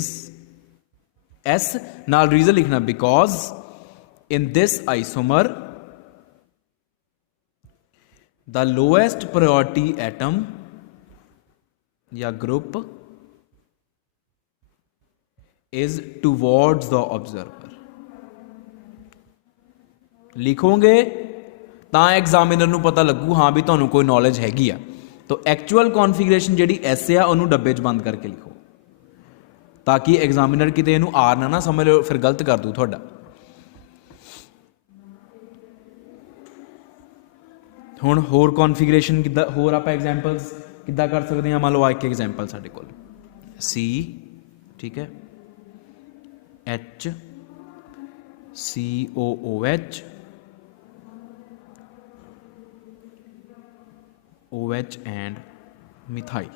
S. नाल रीजन लिखना because in this isomer the lowest priority atom या group is towards the observer. लिखोगे तो एग्जामिनर नूं पता लगू हाँ भी तुहानूं कोई नॉलेज हैगी आ। तो एक्चुअल कॉन्फिगरेशन जिहड़ी एस आ उन्होंने डब्बे च बंद करके लिखो, ताकि एग्जामिनर किते इनू आर ना समझ लो फिर गलत कर दू तुहाडा। हुण होर कॉन्फिगरेशन किद्दां, होर आपां एग्जाम्पल्स किद्दां कर सकते हैं? मान लो एक एग्जाम्पल साडे कोल सी, ठीक है, H COOH OH and methyl.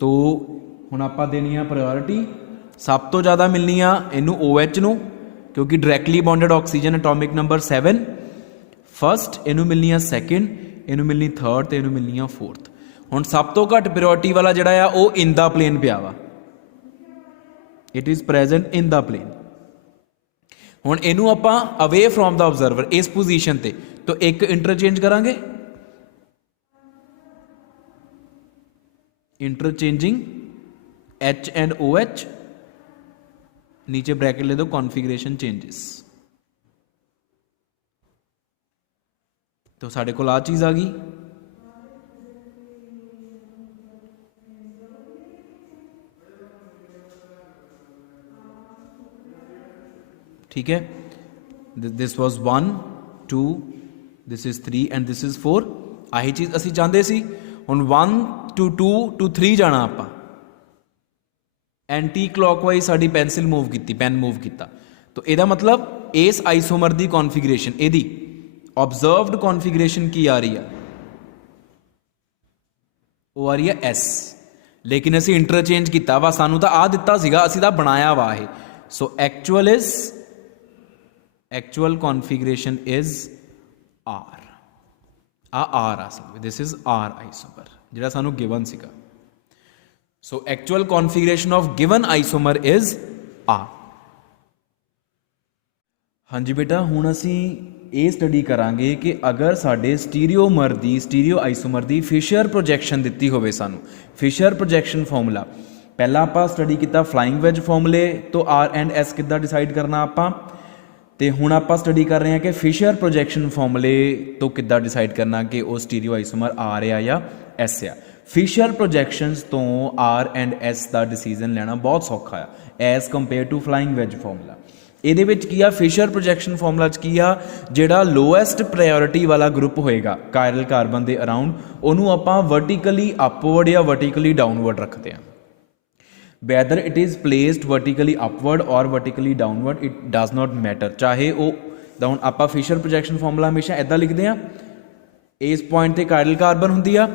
तो हुण आपां देनी आ प्रायोरिटी, सब तो ज़्यादा मिलनी आ इनू OH नू, क्योंकि directly bonded oxygen atomic number 7 first, इनू मिलनी आ सैकेंड, इनू मिलनी थर्ड तो इनू मिलनी आ फोर्थ। हुण सब तो घट प्रायोरिटी वाला जिहड़ा आ वो इन द प्लेन पिया वा, it is present in the plane. हुण इनू आपां अवे फ्रॉम द ऑब्जर्वर इस पोजीशन ते, तो एक इंटरचेंज करांगे, इंटरचेंजिंग H एंड OH, नीचे ब्रैकेट ले दो कॉन्फिगरेशन चेंजेस। तो साढ़े कोल आ चीज़ आ गई। ठीक है, this was 1 2, this is 3 and this is 4। आही चीज़ असी चाहते सी। हुण 1 to 2 to 3 जाना आपां, एंटी क्लॉकवाइज साडी पेंसिल मूव की, पेन मूव किया। तो यदा मतलब इस आइसोमर की कॉन्फिगरेशन, यदि ऑब्जर्व्ड कॉन्फिगरेशन की आ रही है, वो आ रही है एस, लेकिन असी इंटरचेंज किया वा, सानू तो आ दिता सीगा, असी तो बनाया वा है। So actual configuration is R. R आ सकती, दिस इज आर आइसोमर जिहड़ा सानू गिवन सीगा। So actual configuration of given isomer is R. हाँ जी बेटा, हुण असी ये स्टडी करांगे कि अगर साडे स्टीरियो आइसोमर की फिशर प्रोजैक्शन दिती होवे, सानू फिशर प्रोजैक्शन फॉर्मूला पहला आपां स्टडी किया फ्लाइंग वैज फॉर्मूले तो आर एंड एस किद्दां डिसाइड करना आपां, ते हुण आपां स्टडी कर रहे हैं कि फिशर प्रोजैक्शन फॉर्मूले तो किद्दां डिसाइड करना कि वो स्टीरियो आइसोमर आर आ या एस आ। फिशर प्रोजैक्शनस तो आर एंड एस का डिसीजन लेना बहुत सौखा है as compare to flying wedge formula. ਇਹਦੇ ਵਿੱਚ ਕੀ ਆ, ਫਿਸ਼ਰ ਪ੍ਰੋਜੈਕਸ਼ਨ ਫਾਰਮੂਲਾ 'ਚ ਕੀ ਆ, ਜਿਹੜਾ ਲੋਐਸਟ ਪ੍ਰਾਇਓਰਿਟੀ ਵਾਲਾ ਗਰੁੱਪ ਹੋਏਗਾ ਕਾਇਰਲ ਕਾਰਬਨ ਦੇ ਅਰਾਊਂਡ, ਉਹਨੂੰ ਆਪਾਂ ਵਰਟੀਕਲੀ ਅਪਵਰਡ ਜਾਂ ਵਰਟੀਕਲੀ ਡਾਊਨਵਰਡ ਰੱਖਦੇ ਹਾਂ। Whether it is placed vertically upward or vertically downward it does not matter, ਚਾਹੇ ਉਹ ਤਾਂ ਹੁਣ ਆਪਾਂ ਫਿਸ਼ਰ ਪ੍ਰੋਜੈਕਸ਼ਨ ਫਾਰਮੂਲਾ ਹਮੇਸ਼ਾ ਇੱਦਾਂ ਲਿਖਦੇ ਹਾਂ, ਇਸ ਪੁਆਇੰਟ ਤੇ ਕਾਇਰਲ ਕਾਰਬਨ ਹੁੰਦੀ ਆ,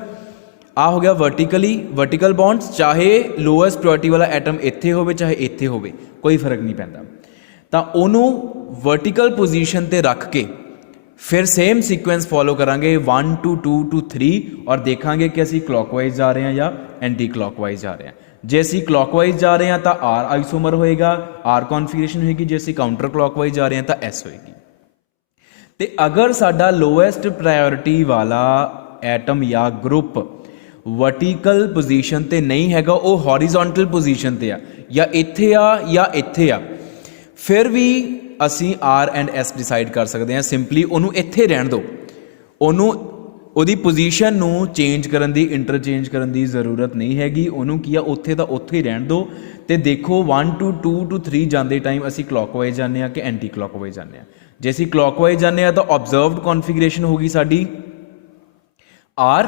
ਆ ਹੋ ਗਿਆ ਵਰਟੀਕਲ ਬੌਂਡਸ, ਚਾਹੇ ਲੋਐਸਟ ਪ੍ਰਾਇਓਰਿਟੀ ਵਾਲਾ ਐਟਮ ਇੱਥੇ ਹੋਵੇ ਚਾਹੇ ਇੱਥੇ ਹੋਵੇ, ਕੋਈ ਫਰਕ ਨਹੀਂ ਪੈਂਦਾ। ਤਾਂ ਉਹਨੂੰ ਵਰਟੀਕਲ ਪੋਜੀਸ਼ਨ ਤੇ ਰੱਖ ਕੇ ਫਿਰ ਸੇਮ ਸੀਕੁਐਂਸ ਫੋਲੋ ਕਰਾਂਗੇ 1 to 2 to 3 ਔਰ ਦੇਖਾਂਗੇ ਕਿ ਅਸੀਂ ਕਲੌਕਵਾਈਜ਼ ਜਾ ਰਹੇ ਹਾਂ ਜਾਂ ਐਂਟੀ ਕਲੌਕਵਾਈਜ਼ ਜਾ ਰਹੇ ਹਾਂ। ਜੇ ਅਸੀਂ ਕਲੌਕਵਾਈਜ਼ ਜਾ ਰਹੇ ਹਾਂ ਤਾਂ ਆਰ ਆਈਸੋਮਰ ਹੋਏਗਾ, ਆਰ ਕੌਨਫੀਗਰੇਸ਼ਨ ਹੋਏਗੀ, ਜੇ ਅਸੀਂ ਕਾਊਂਟਰ ਕਲੌਕਵਾਈਜ਼ ਜਾ ਰਹੇ ਹਾਂ ਤਾਂ ਐਸ ਹੋਏਗੀ। ਤੇ ਅਗਰ ਸਾਡਾ ਲੋਐਸਟ ਪ੍ਰਾਇਓਰਿਟੀ ਵਾਲਾ ਐਟਮ ਜਾਂ ਗਰੁੱਪ ਵਰਟੀਕਲ ਪੋਜੀਸ਼ਨ ਤੇ ਨਹੀਂ ਹੈਗਾ, ਉਹ ਹੌਰੀਜ਼ੋਨਟਲ ਪੋਜੀਸ਼ਨ ਤੇ ਆ, ਜਾਂ ਇੱਥੇ ਆ ਜਾਂ ਇੱਥੇ ਆ, फिर भी ਅਸੀਂ ਆਰ ਐਂਡ ਐਸ ਡਿਸਾਈਡ ਕਰ ਸਕਦੇ ਹਾਂ ਸਿੰਪਲੀ ਉਹਨੂੰ ਇੱਥੇ ਰਹਿਣ ਦਿਓ, ਉਹਨੂੰ ਉਹਦੀ ਪੋਜੀਸ਼ਨ ਨੂੰ ਚੇਂਜ ਕਰਨ ਦੀ ਇੰਟਰਚੇਂਜ ਕਰਨ ਦੀ ਜ਼ਰੂਰਤ ਨਹੀਂ ਹੈਗੀ, ਉਹਨੂੰ ਕੀ ਆ ਉੱਥੇ ਦਾ ਉੱਥੇ ਹੀ ਰਹਿਣ ਦਿਓ। ਅਤੇ ਦੇਖੋ 1 to 2 to 3 ਜਾਂਦੇ ਟਾਈਮ ਅਸੀਂ ਕਲੋਕਵਾਈਜ਼ ਜਾਂਦੇ ਹਾਂ ਕਿ ਐਂਟੀ ਕਲੋਕਵਾਈਜ਼ ਜਾਂਦੇ ਹਾਂ। ਜੇ ਅਸੀਂ ਕਲੋਕਵਾਈਜ਼ ਜਾਂਦੇ ਹਾਂ ਤਾਂ ਓਬਜ਼ਰਵਡ ਕੌਨਫੀਗਰੇਸ਼ਨ ਹੋ ਗਈ ਸਾਡੀ ਆਰ,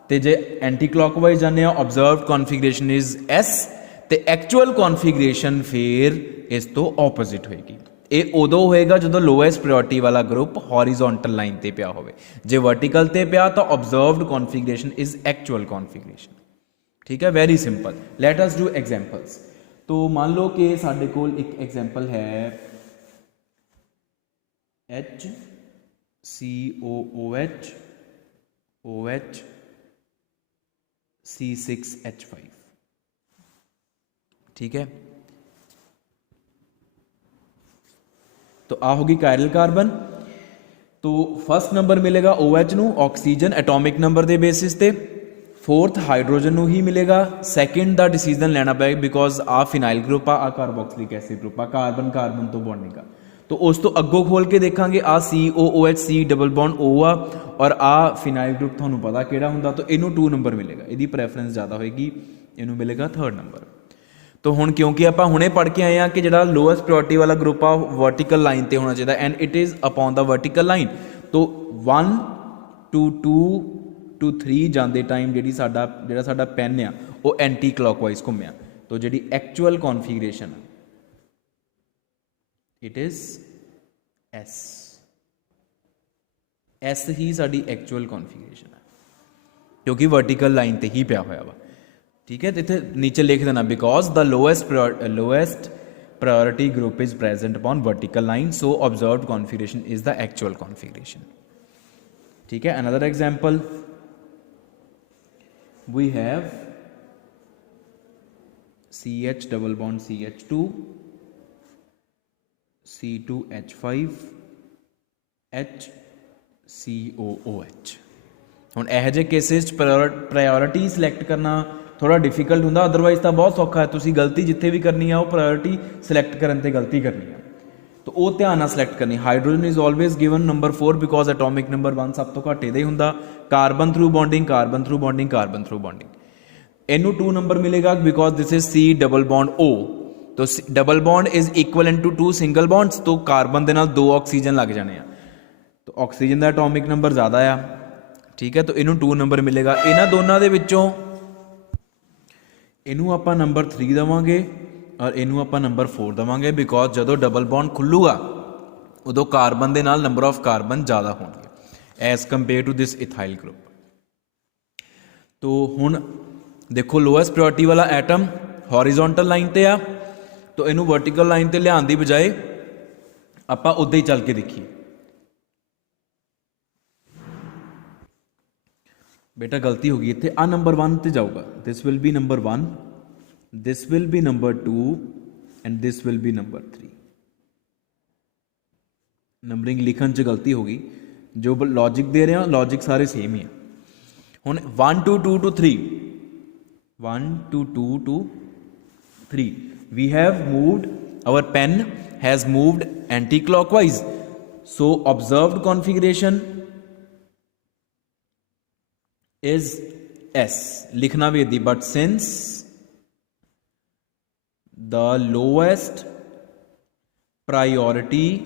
ਅਤੇ ਜੇ ਐਂਟੀ ਕਲੋਕਵਾਈਜ਼ ਜਾਂਦੇ ਹਾਂ ਓਬਜ਼ਰਵਡ ਕੌਨਫੀਗਰੇਸ਼ਨ ਇਜ਼ ਐਸ, ਅਤੇ ਐਕਚੁਅਲ ਕੌਨਫੀਗਰੇਸ਼ਨ ਫਿਰ ਇਸ ਤੋਂ ਓਪੋਜ਼ਿਟ ਹੋਏਗੀ। ਇਹ ਉਦੋਂ ਹੋਏਗਾ ਜਦੋਂ ਲੋਐਸਟ ਪ੍ਰਾਇਓਰਟੀ ਵਾਲਾ ਗਰੁੱਪ ਹੌਰੀਜ਼ੋਂਟਲ ਲਾਈਨ ਤੇ ਪਿਆ ਹੋਵੇ, ਜੇ ਵਰਟੀਕਲ ਤੇ ਪਿਆ ਤਾਂ ਓਬਜ਼ਰਵਡ ਕੌਨਫੀਗਰੇਸ਼ਨ ਇਜ਼ ਐਕਚੁਅਲ ਕੌਨਫੀਗਰੇਸ਼ਨ। ਠੀਕ ਹੈ, very simple. Let us do examples. ਤੋ ਮੰਨ ਲਓ ਕਿ ਸਾਡੇ ਕੋਲ ਇੱਕ ਐਗਜ਼ਾਮਪਲ ਹੈ HCOOH OH C6H5। ठीक है, तो आ होगी कायरल कार्बन। तो फर्स्ट नंबर मिलेगा OH ਨੂੰ ਆਕਸੀਜਨ ਐਟੋਮਿਕ ਨੰਬਰ ਦੇ ਬੇਸਿਸ ਤੇ, फोर्थ हाइड्रोजन ਨੂੰ ही मिलेगा। सैकेंड ਦਾ डिसीजन ਲੈਣਾ ਪਏਗਾ ਬਿਕੋਜ਼ ਆ ਫਿਨਾइल ग्रुप आ कार्बोक्सिलिक एसिड ग्रुप आ, कार्बन कार्बन तो बॉन्डिंग आ। तो उस तो अगों खोल के देखांगे आ COOH C double bond O आ और आ फिनाइल ग्रुप ਤੁਹਾਨੂੰ पता ਕਿਹੜਾ ਹੁੰਦਾ, तो ਇਹਨੂੰ 2 नंबर मिलेगा, ਇਹਦੀ ਪ੍ਰੈਫਰੈਂਸ ਜ਼ਿਆਦਾ ਹੋਏਗੀ, ਇਹਨੂੰ मिलेगा 3rd नंबर। तो हुण क्योंकि आप हुणे पढ़ के आए हैं कि जो लोएस्ट प्रायोरिटी वाला ग्रुप आ वर्टिकल लाइन पर होना चाहिए and it is upon the vertical line. तो 1 to 2 to 3 जाते टाइम जी साडा पेन आ वो एंटी क्लॉकवाइज घूमिया, तो जी actual configuration it is S, S ही साडी एक्चुअल कॉन्फिगरेशन है क्योंकि वर्टिकल लाइन ते ही पिया होया वा। ठीक है, तो इतने नीचे लिख देना because the lowest priority group is present upon vertical line, so observed configuration is the actual configuration. ठीक है, another example we have CH double bond CH2 C2H5 HCOOH। हुण इहो ਜਿਹੇ केसिस प्रायोरिटी सिलेक्ट करना थोड़ा डिफिकल्ट होंदा, otherwise तो बहुत सौखा है, तुसी गलती जिथे भी करनी है वो प्रायोरिटी सिलेक्ट करने ते गलती करनी है, तो वो ध्यान नाल सिलेक्ट करनी। Hydrogen is always given number 4 because atomic number 1 सब तो घट इहदा ही हुंदा। Carbon through bonding carbon through bonding carbon through bonding, इनू 2 नंबर मिलेगा because this is C double bond O, तो double bond is equal to 2 single bonds, तो कार्बन दे नाल 2 ऑक्सीजन लग जाने, तो ऑक्सीजन का एटॉमिक नंबर ज़्यादा आ। ठीक है, तो इनू 2 नंबर मिलेगा। इन्हां दोनों दे विचों इनू आपां नंबर 3 देवांगे और इनू आपां नंबर 4 देवांगे बिकॉज जदों डबल बॉन्ड खुलूगा उदों कार्बन दे नाल नंबर ऑफ कार्बन ज़्यादा होणगे as compare to this ethyl group. तो हुण देखो लोएस्ट प्रायोरिटी वाला एटम हॉरिजोंटल लाइन ते आ, तो इनू वर्टिकल लाइन ते लियाउण दी बजाए आपां उद्दां ही चल के देखिए। बेटा गलती होगी इत्थे, आ नंबर 1 ते जाऊगा, this will be number 1, this will be number 2 and this will be number 3। Numbering लिखन च गलती होगी, जो लॉजिक दे रहे हैं लॉजिक सारे सेम ही है। हुण 1 to 2 to 3 1 to 2 to 3 we have moved, our pen has moved anti-clockwise, so observed configuration is S, लिखना भी दी, but since the lowest priority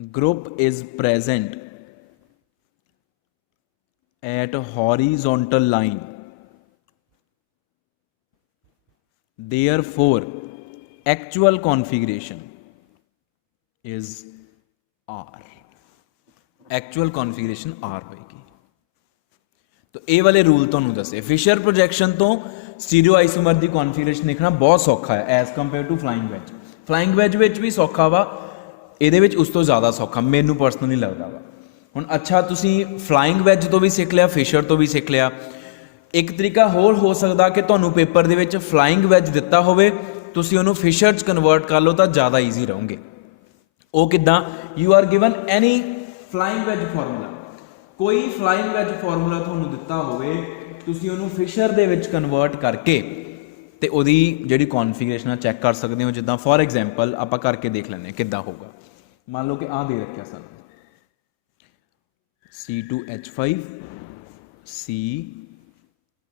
group is present at horizontal line, therefore actual configuration is R, actual configuration R होएगी। तो ये वाले rule तुहानू दसे Fischer projection तो stereoisomer की कॉन्फिगरेशन लिखना बहुत सौखा है as compare to flying wedge. Flying wedge विच भी सौखा वा, ये उस तो ज़्यादा सौखा मैनू परसनली लगता वा। हुण अच्छा तुसी फ्लाइंग वैज तो भी सीख लिया, फिशर तो भी सीख लिया, एक तरीका होर हो सकता कि तुहानू पेपर दे विच फ्लाइंग वैज दिता होवे, तुसी उहनू फिशर च कन्वर्ट कर लो तो ज़्यादा ईजी रहोगे। वो किद्दां, you are given any flying wedge formula, कोई फ्लाइंग वैज फॉर्मूला तुहानू दिता होवे, तुसी उहनू फिशर दे विच कन्वर्ट करके तो ਉਹਦੀ ਜਿਹੜੀ ਕੌਨਫੀਗਰੇਸ਼ਨ ਆ ਚੈੱਕ ਕਰ ਸਕਦੇ ਹੋ। ਜਿੱਦਾਂ ਫॉर एग्जांपल ਆਪਾਂ ਕਰਕੇ ਦੇਖ ਲੈਂਦੇ ਹਾਂ ਕਿੱਦਾਂ ਹੋਊਗਾ। ਮੰਨ ਲਓ ਕਿ ਆਹ ਦੇ ਰੱਖਿਆ ਸਾਨੂੰ C2H5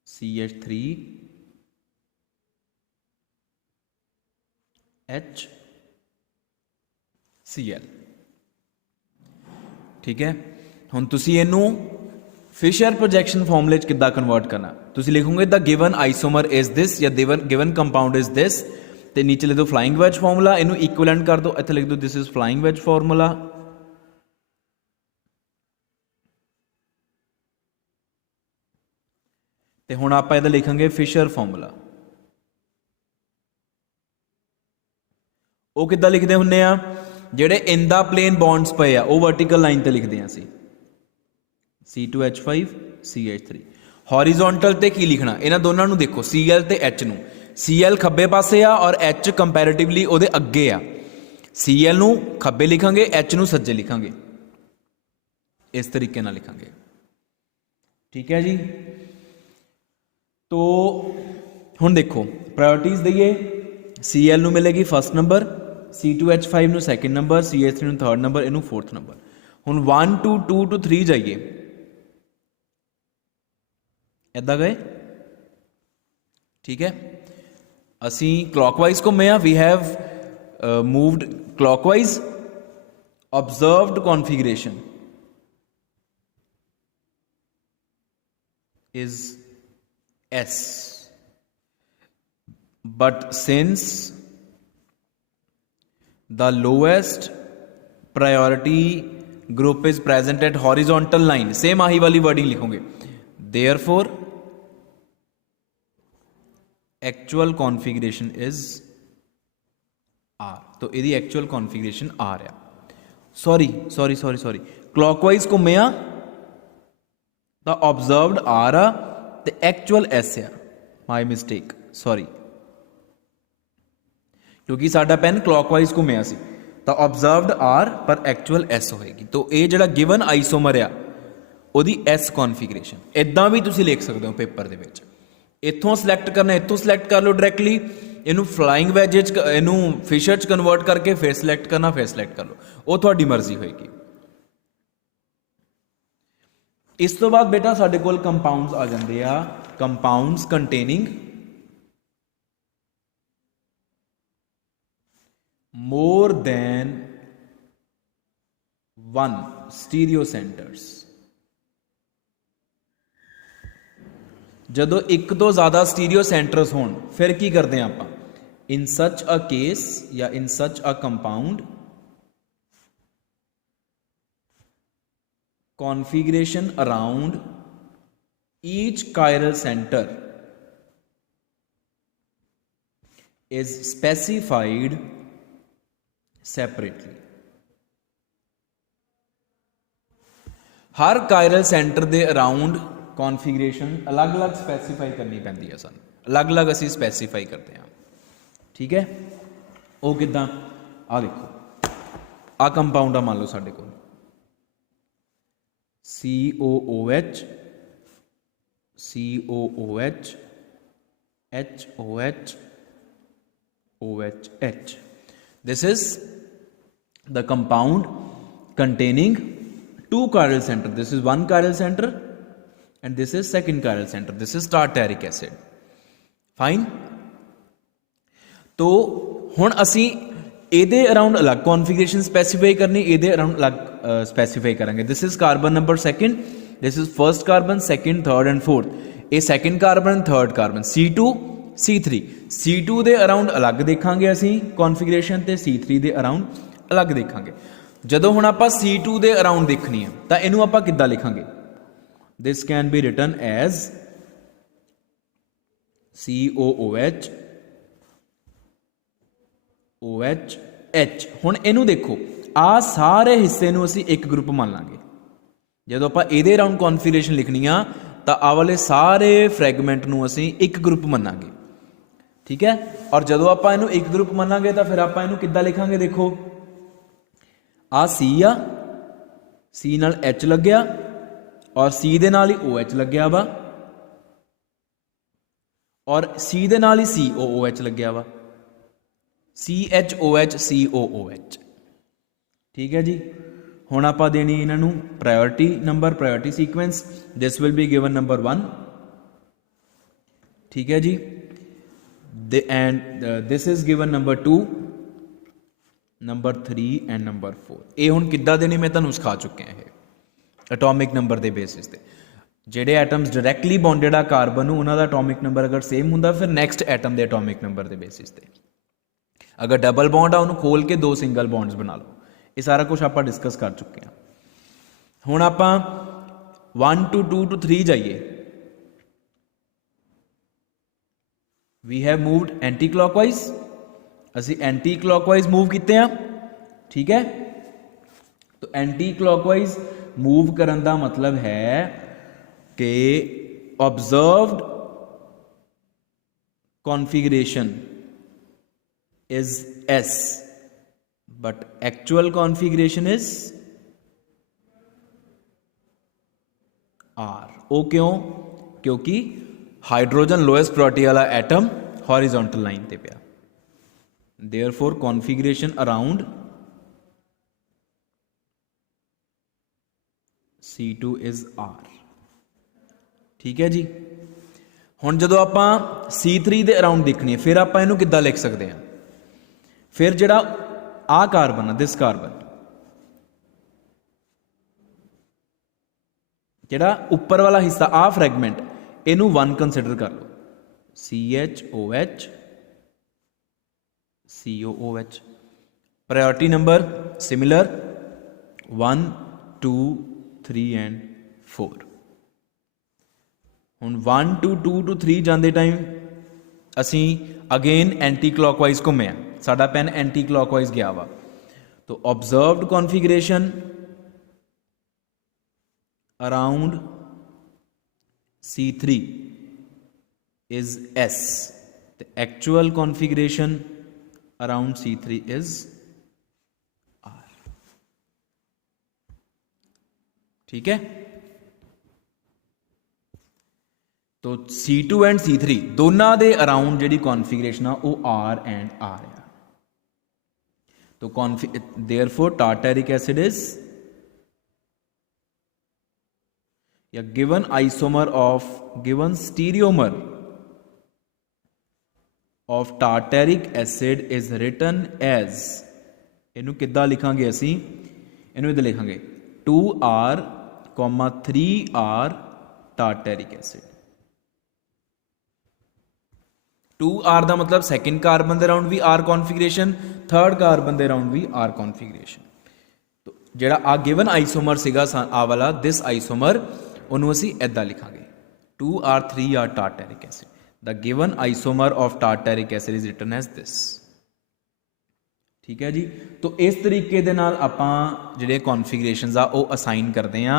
CH3 HCl, ठीक है। हुण तुसीं इहनूं फिशर प्रोजैक्शन फॉर्मूले च किद्दां कन्वर्ट करना, तुसीं लिखोगे the given isomer is this या गिवन कंपाउंड इज दिस, तो नीचे लिख दो फ्लाइंग वैज फॉर्मूला, इनू इक्विवेलेंट कर दो, इत्थे लिख दो this is flying wedge formula. तो हुण आपां इहदा लिखांगे फिशर फॉर्मूला। वो किद्दां लिखदे हुंदे आ, जिहड़े इन द प्लेन बॉन्ड्स पे आ वो वर्टिकल लाइन ते लिखदे आ असीं C2H5 CH3। हॉरिजोंटल ते की लिखना, इन्हां दोनों नूं देखो Cl ते H नूं, Cl खब्बे पासे आ और H कंपैरेटिवली उहदे अगे आ। Cl नूं खब्बे लिखांगे, H नूं सज्जे लिखांगे, इस तरीके नाल लिखांगे, ठीक है जी। तो हुण देखो प्रायोरिटीज़ दईए, Cl नूं मिलेगी फर्स्ट नंबर, C2H5 नूं सैकेंड नंबर, CH3 नूं थर्ड नंबर, इनू फोर्थ नंबर। हुण 1 2 2 to 3 जाइए, इदां गए, ठीक है। असी क्लॉकवाइज घूमे आ, we have moved clockwise, observed configuration is S, but since the lowest priority group is present at horizontal line, same आही वाली वर्डिंग लिखोगे, therefore actual configuration is R। तो यदि actual configuration R है, sorry clockwise घूमे आ तो observed R आ ते एक्चुअल एस आ, माई मिस्टेक सॉरी, क्योंकि साडा पेन क्लॉकवाइज घूमिया सी तो ऑब्जर्व्ड आर पर एक्चुअल एस होएगी। तो ये जिहड़ा गिवन आइसोमर आ उहदी एस कॉन्फिगरेशन इदां भी तुसीं लिख सकते हो पेपर दे विच, इत्थों सिलैक्ट करना इत्थों सिलैक्ट कर लो डायरैक्टली, इनू फ्लाइंग वैज इनू फिशर च कन्वर्ट करके फिर सिलैक्ट करना, फिर सिलैक्ट कर लो, वो तुहाडी मर्जी होएगी। इस तो बाद बेटा साडे कोल कंपाउंड्स आ जाते हैं, compounds containing more than one stereo centres. जदों एक तो ज्यादा स्टीरियो सेंटर्स होण फिर की करते हैं आपां, इन सच अ केस या in such a compound configuration around each chiral center is specified separately। हर chiral center दे around configuration अलग अलग स्पैसीफाई करनी पैंदी है, सन अलग अलग असी स्पैसीफाई करते हैं, ठीक है। वो किदां, आ देखो आ कंपाउंड आ मान लो साडे कोल COOH COOH HOH OHH। This is the compound containing two chiral center, this is one chiral center and this is second chiral center, this is tartaric acid, fine। तो हुण असी ਇਹਦੇ ਅਰਾਊਂਡ ਅਲੱਗ ਕੌਨਫੀਗਰੇਸ਼ਨ ਸਪੈਸੀਫਾਈ ਕਰਨੀ, ਇਹਦੇ around ਅਲੱਗ specify ਕਰਾਂਗੇ। This is carbon number second, this is first carbon, second, third and fourth. ਇਹ second carbon, third carbon, C2 C3। C2 ਦੇ ਅਰਾਊਂਡ ਅਲੱਗ ਦੇਖਾਂਗੇ ਅਸੀਂ ਕੌਨਫੀਗਰੇਸ਼ਨ, ਤੇ C3 ਦੇ ਅਰਾਊਂਡ ਅਲੱਗ ਦੇਖਾਂਗੇ। ਜਦੋਂ ਹੁਣ ਆਪਾਂ C2 ਦੇ ਅਰਾਊਂਡ ਦੇਖਣੀ ਆ ਤਾਂ ਇਹਨੂੰ ਆਪਾਂ ਕਿੱਦਾਂ ਲਿਖਾਂਗੇ, this can be written as COOH OHH। ਹੁਣ ਇਹਨੂੰ ਦੇਖੋ, ਆ ਸਾਰੇ ਹਿੱਸੇ ਨੂੰ ਅਸੀਂ ਇੱਕ ਗਰੁੱਪ ਮੰਨ ਲਾਂਗੇ। ਜਦੋਂ ਆਪਾਂ ਇਹਦੇ ਅਰਾਊਂਡ ਕੌਨਫੀਗਰੇਸ਼ਨ ਲਿਖਣੀ ਆ ਤਾਂ ਆ ਵਾਲੇ ਸਾਰੇ ਫਰੈਗਮੈਂਟ ਨੂੰ ਅਸੀਂ ਇੱਕ ਗਰੁੱਪ ਮੰਨਾਂਗੇ, ਠੀਕ ਹੈ। ਔਰ ਜਦੋਂ ਆਪਾਂ ਇਹਨੂੰ ਇੱਕ ਗਰੁੱਪ ਮੰਨਾਂਗੇ ਤਾਂ ਫਿਰ ਆਪਾਂ ਇਹਨੂੰ ਕਿੱਦਾਂ ਲਿਖਾਂਗੇ, ਦੇਖੋ ਆ C ਆ, C ਨਾਲ H ਲੱਗਿਆ ਔਰ C ਦੇ ਨਾਲ ਹੀ OH ਲੱਗਿਆ ਵਾ, और C ਦੇ ਨਾਲ ਹੀ COOH ਲੱਗਿਆ ਵਾ, CHOH COOH। ठीक है जी। ਹੁਣ ਆਪਾਂ ਦੇਣੀ ਇਹਨਾਂ ਨੂੰ priority number, priority sequence. This will be given number 1। ठीक है जी। And this is given number 2, number 3 and number 4। ये हुण किद्दां देने मैं तुहानूं सिखा चुकिया है एटॉमिक नंबर के बेसिस ते। ਜਿਹੜੇ ਐਟਮਸ डायरैक्टली बॉन्डेड आ कार्बन ਨੂੰ ਉਹਨਾਂ ਦਾ ਐਟੋਮਿਕ ਨੰਬਰ ਅਗਰ ਸੇਮ ਹੁੰਦਾ ਫਿਰ ਨੈਕਸਟ ਐਟਮ ਦੇ ਐਟੋਮਿਕ ਨੰਬਰ ਦੇ ਬੇਸਿਸ ਤੇ। ਅਗਰ ਡਬਲ ਬੌਂਡ ਆ ਉਹਨੂੰ ਖੋਲ ਕੇ 2 ਸਿੰਗਲ ਬੌਂਡਸ ਬਣਾ ਲਓ। ਇਹ ਸਾਰਾ ਕੁਝ ਆਪਾਂ ਡਿਸਕਸ ਕਰ ਚੁੱਕੇ ਹਾਂ। ਹੁਣ ਆਪਾਂ 1 to 2 to 3 ਜਾਈਏ। We have moved anticlockwise, असी एंटी क्लॉकवाइज मूव किते हैं। ठीक है, तो एंटी क्लॉकवाइज मूव करन दा मतलब है कि observed configuration is S but actual configuration is R। वो क्यों? क्योंकि हाइड्रोजन लोएस्ट प्रायोरिटी वाला एटम हॉरिजॉन्टल लाइन ते पिया, therefore configuration around C2 is R। ठीक है जी। हुण जदों आपां C3 दे अराउंड देखनी है फिर आपां इहनूं किद्दां लिख सकते हैं? फिर जिहड़ा आ कार्बन है, दिस कार्बन जिहड़ा उपर वाला हिस्सा आ फ्रैगमेंट, इनू 1 कंसिडर कर लो, CHOH COOH। Priority number similar 1 2 3 and 4। हुण 1 to 2 to 3 जाते टाइम असी अगेन एंटी क्लॉकवाइज घूमे, साडा पेन एंटी क्लॉकवाइज गया वा। तो observed configuration around C3 is S, the actual configuration around C3 is R। ठीक है, तो C2 एंड C3 दोनों के अराउंड जिहड़ी कॉन्फिगरेशन आ वो R एंड R है। तो देयरफॉर टार्टरिक एसिड इज या given isomer of given stereomer of tartaric acid is written as, इनू किद्दां लिखांगे असी? इनू इधर लिखांगे 2R, 3R tartaric acid. 2R दा मतलब सैकेंड कार्बन दे अराउंड भी R कॉन्फिगरेशन, थर्ड कार्बन दे अराउंड भी R कॉन्फिगरेशन। तो जिहड़ा आ गिवन आइसोमर सीगा आ वाला दिस आइसोमर, ਉਹਨੂੰ ਅਸੀਂ ਇੱਦਾਂ ਲਿਖਾਂਗੇ 2R 3R tartaric acid। The given isomer of tartaric acid is written as this। ठीक है जी। तो इस तरीके ਦੇ ਨਾਲ ਆਪਾਂ ਜਿਹੜੇ ਕਨਫੀਗਰੇਸ਼ਨਸ ਆ ਉਹ ਅਸਾਈਨ ਕਰਦੇ ਆ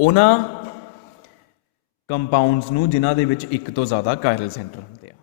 ਉਹਨਾਂ ਕੰਪਾਊਂਡਸ ਨੂੰ ਜਿਨ੍ਹਾਂ ਦੇ ਵਿੱਚ ਇੱਕ ਤੋਂ ਜ਼ਿਆਦਾ ਕਾਇਰਲ ਸੈਂਟਰ ਹੁੰਦੇ ਆ।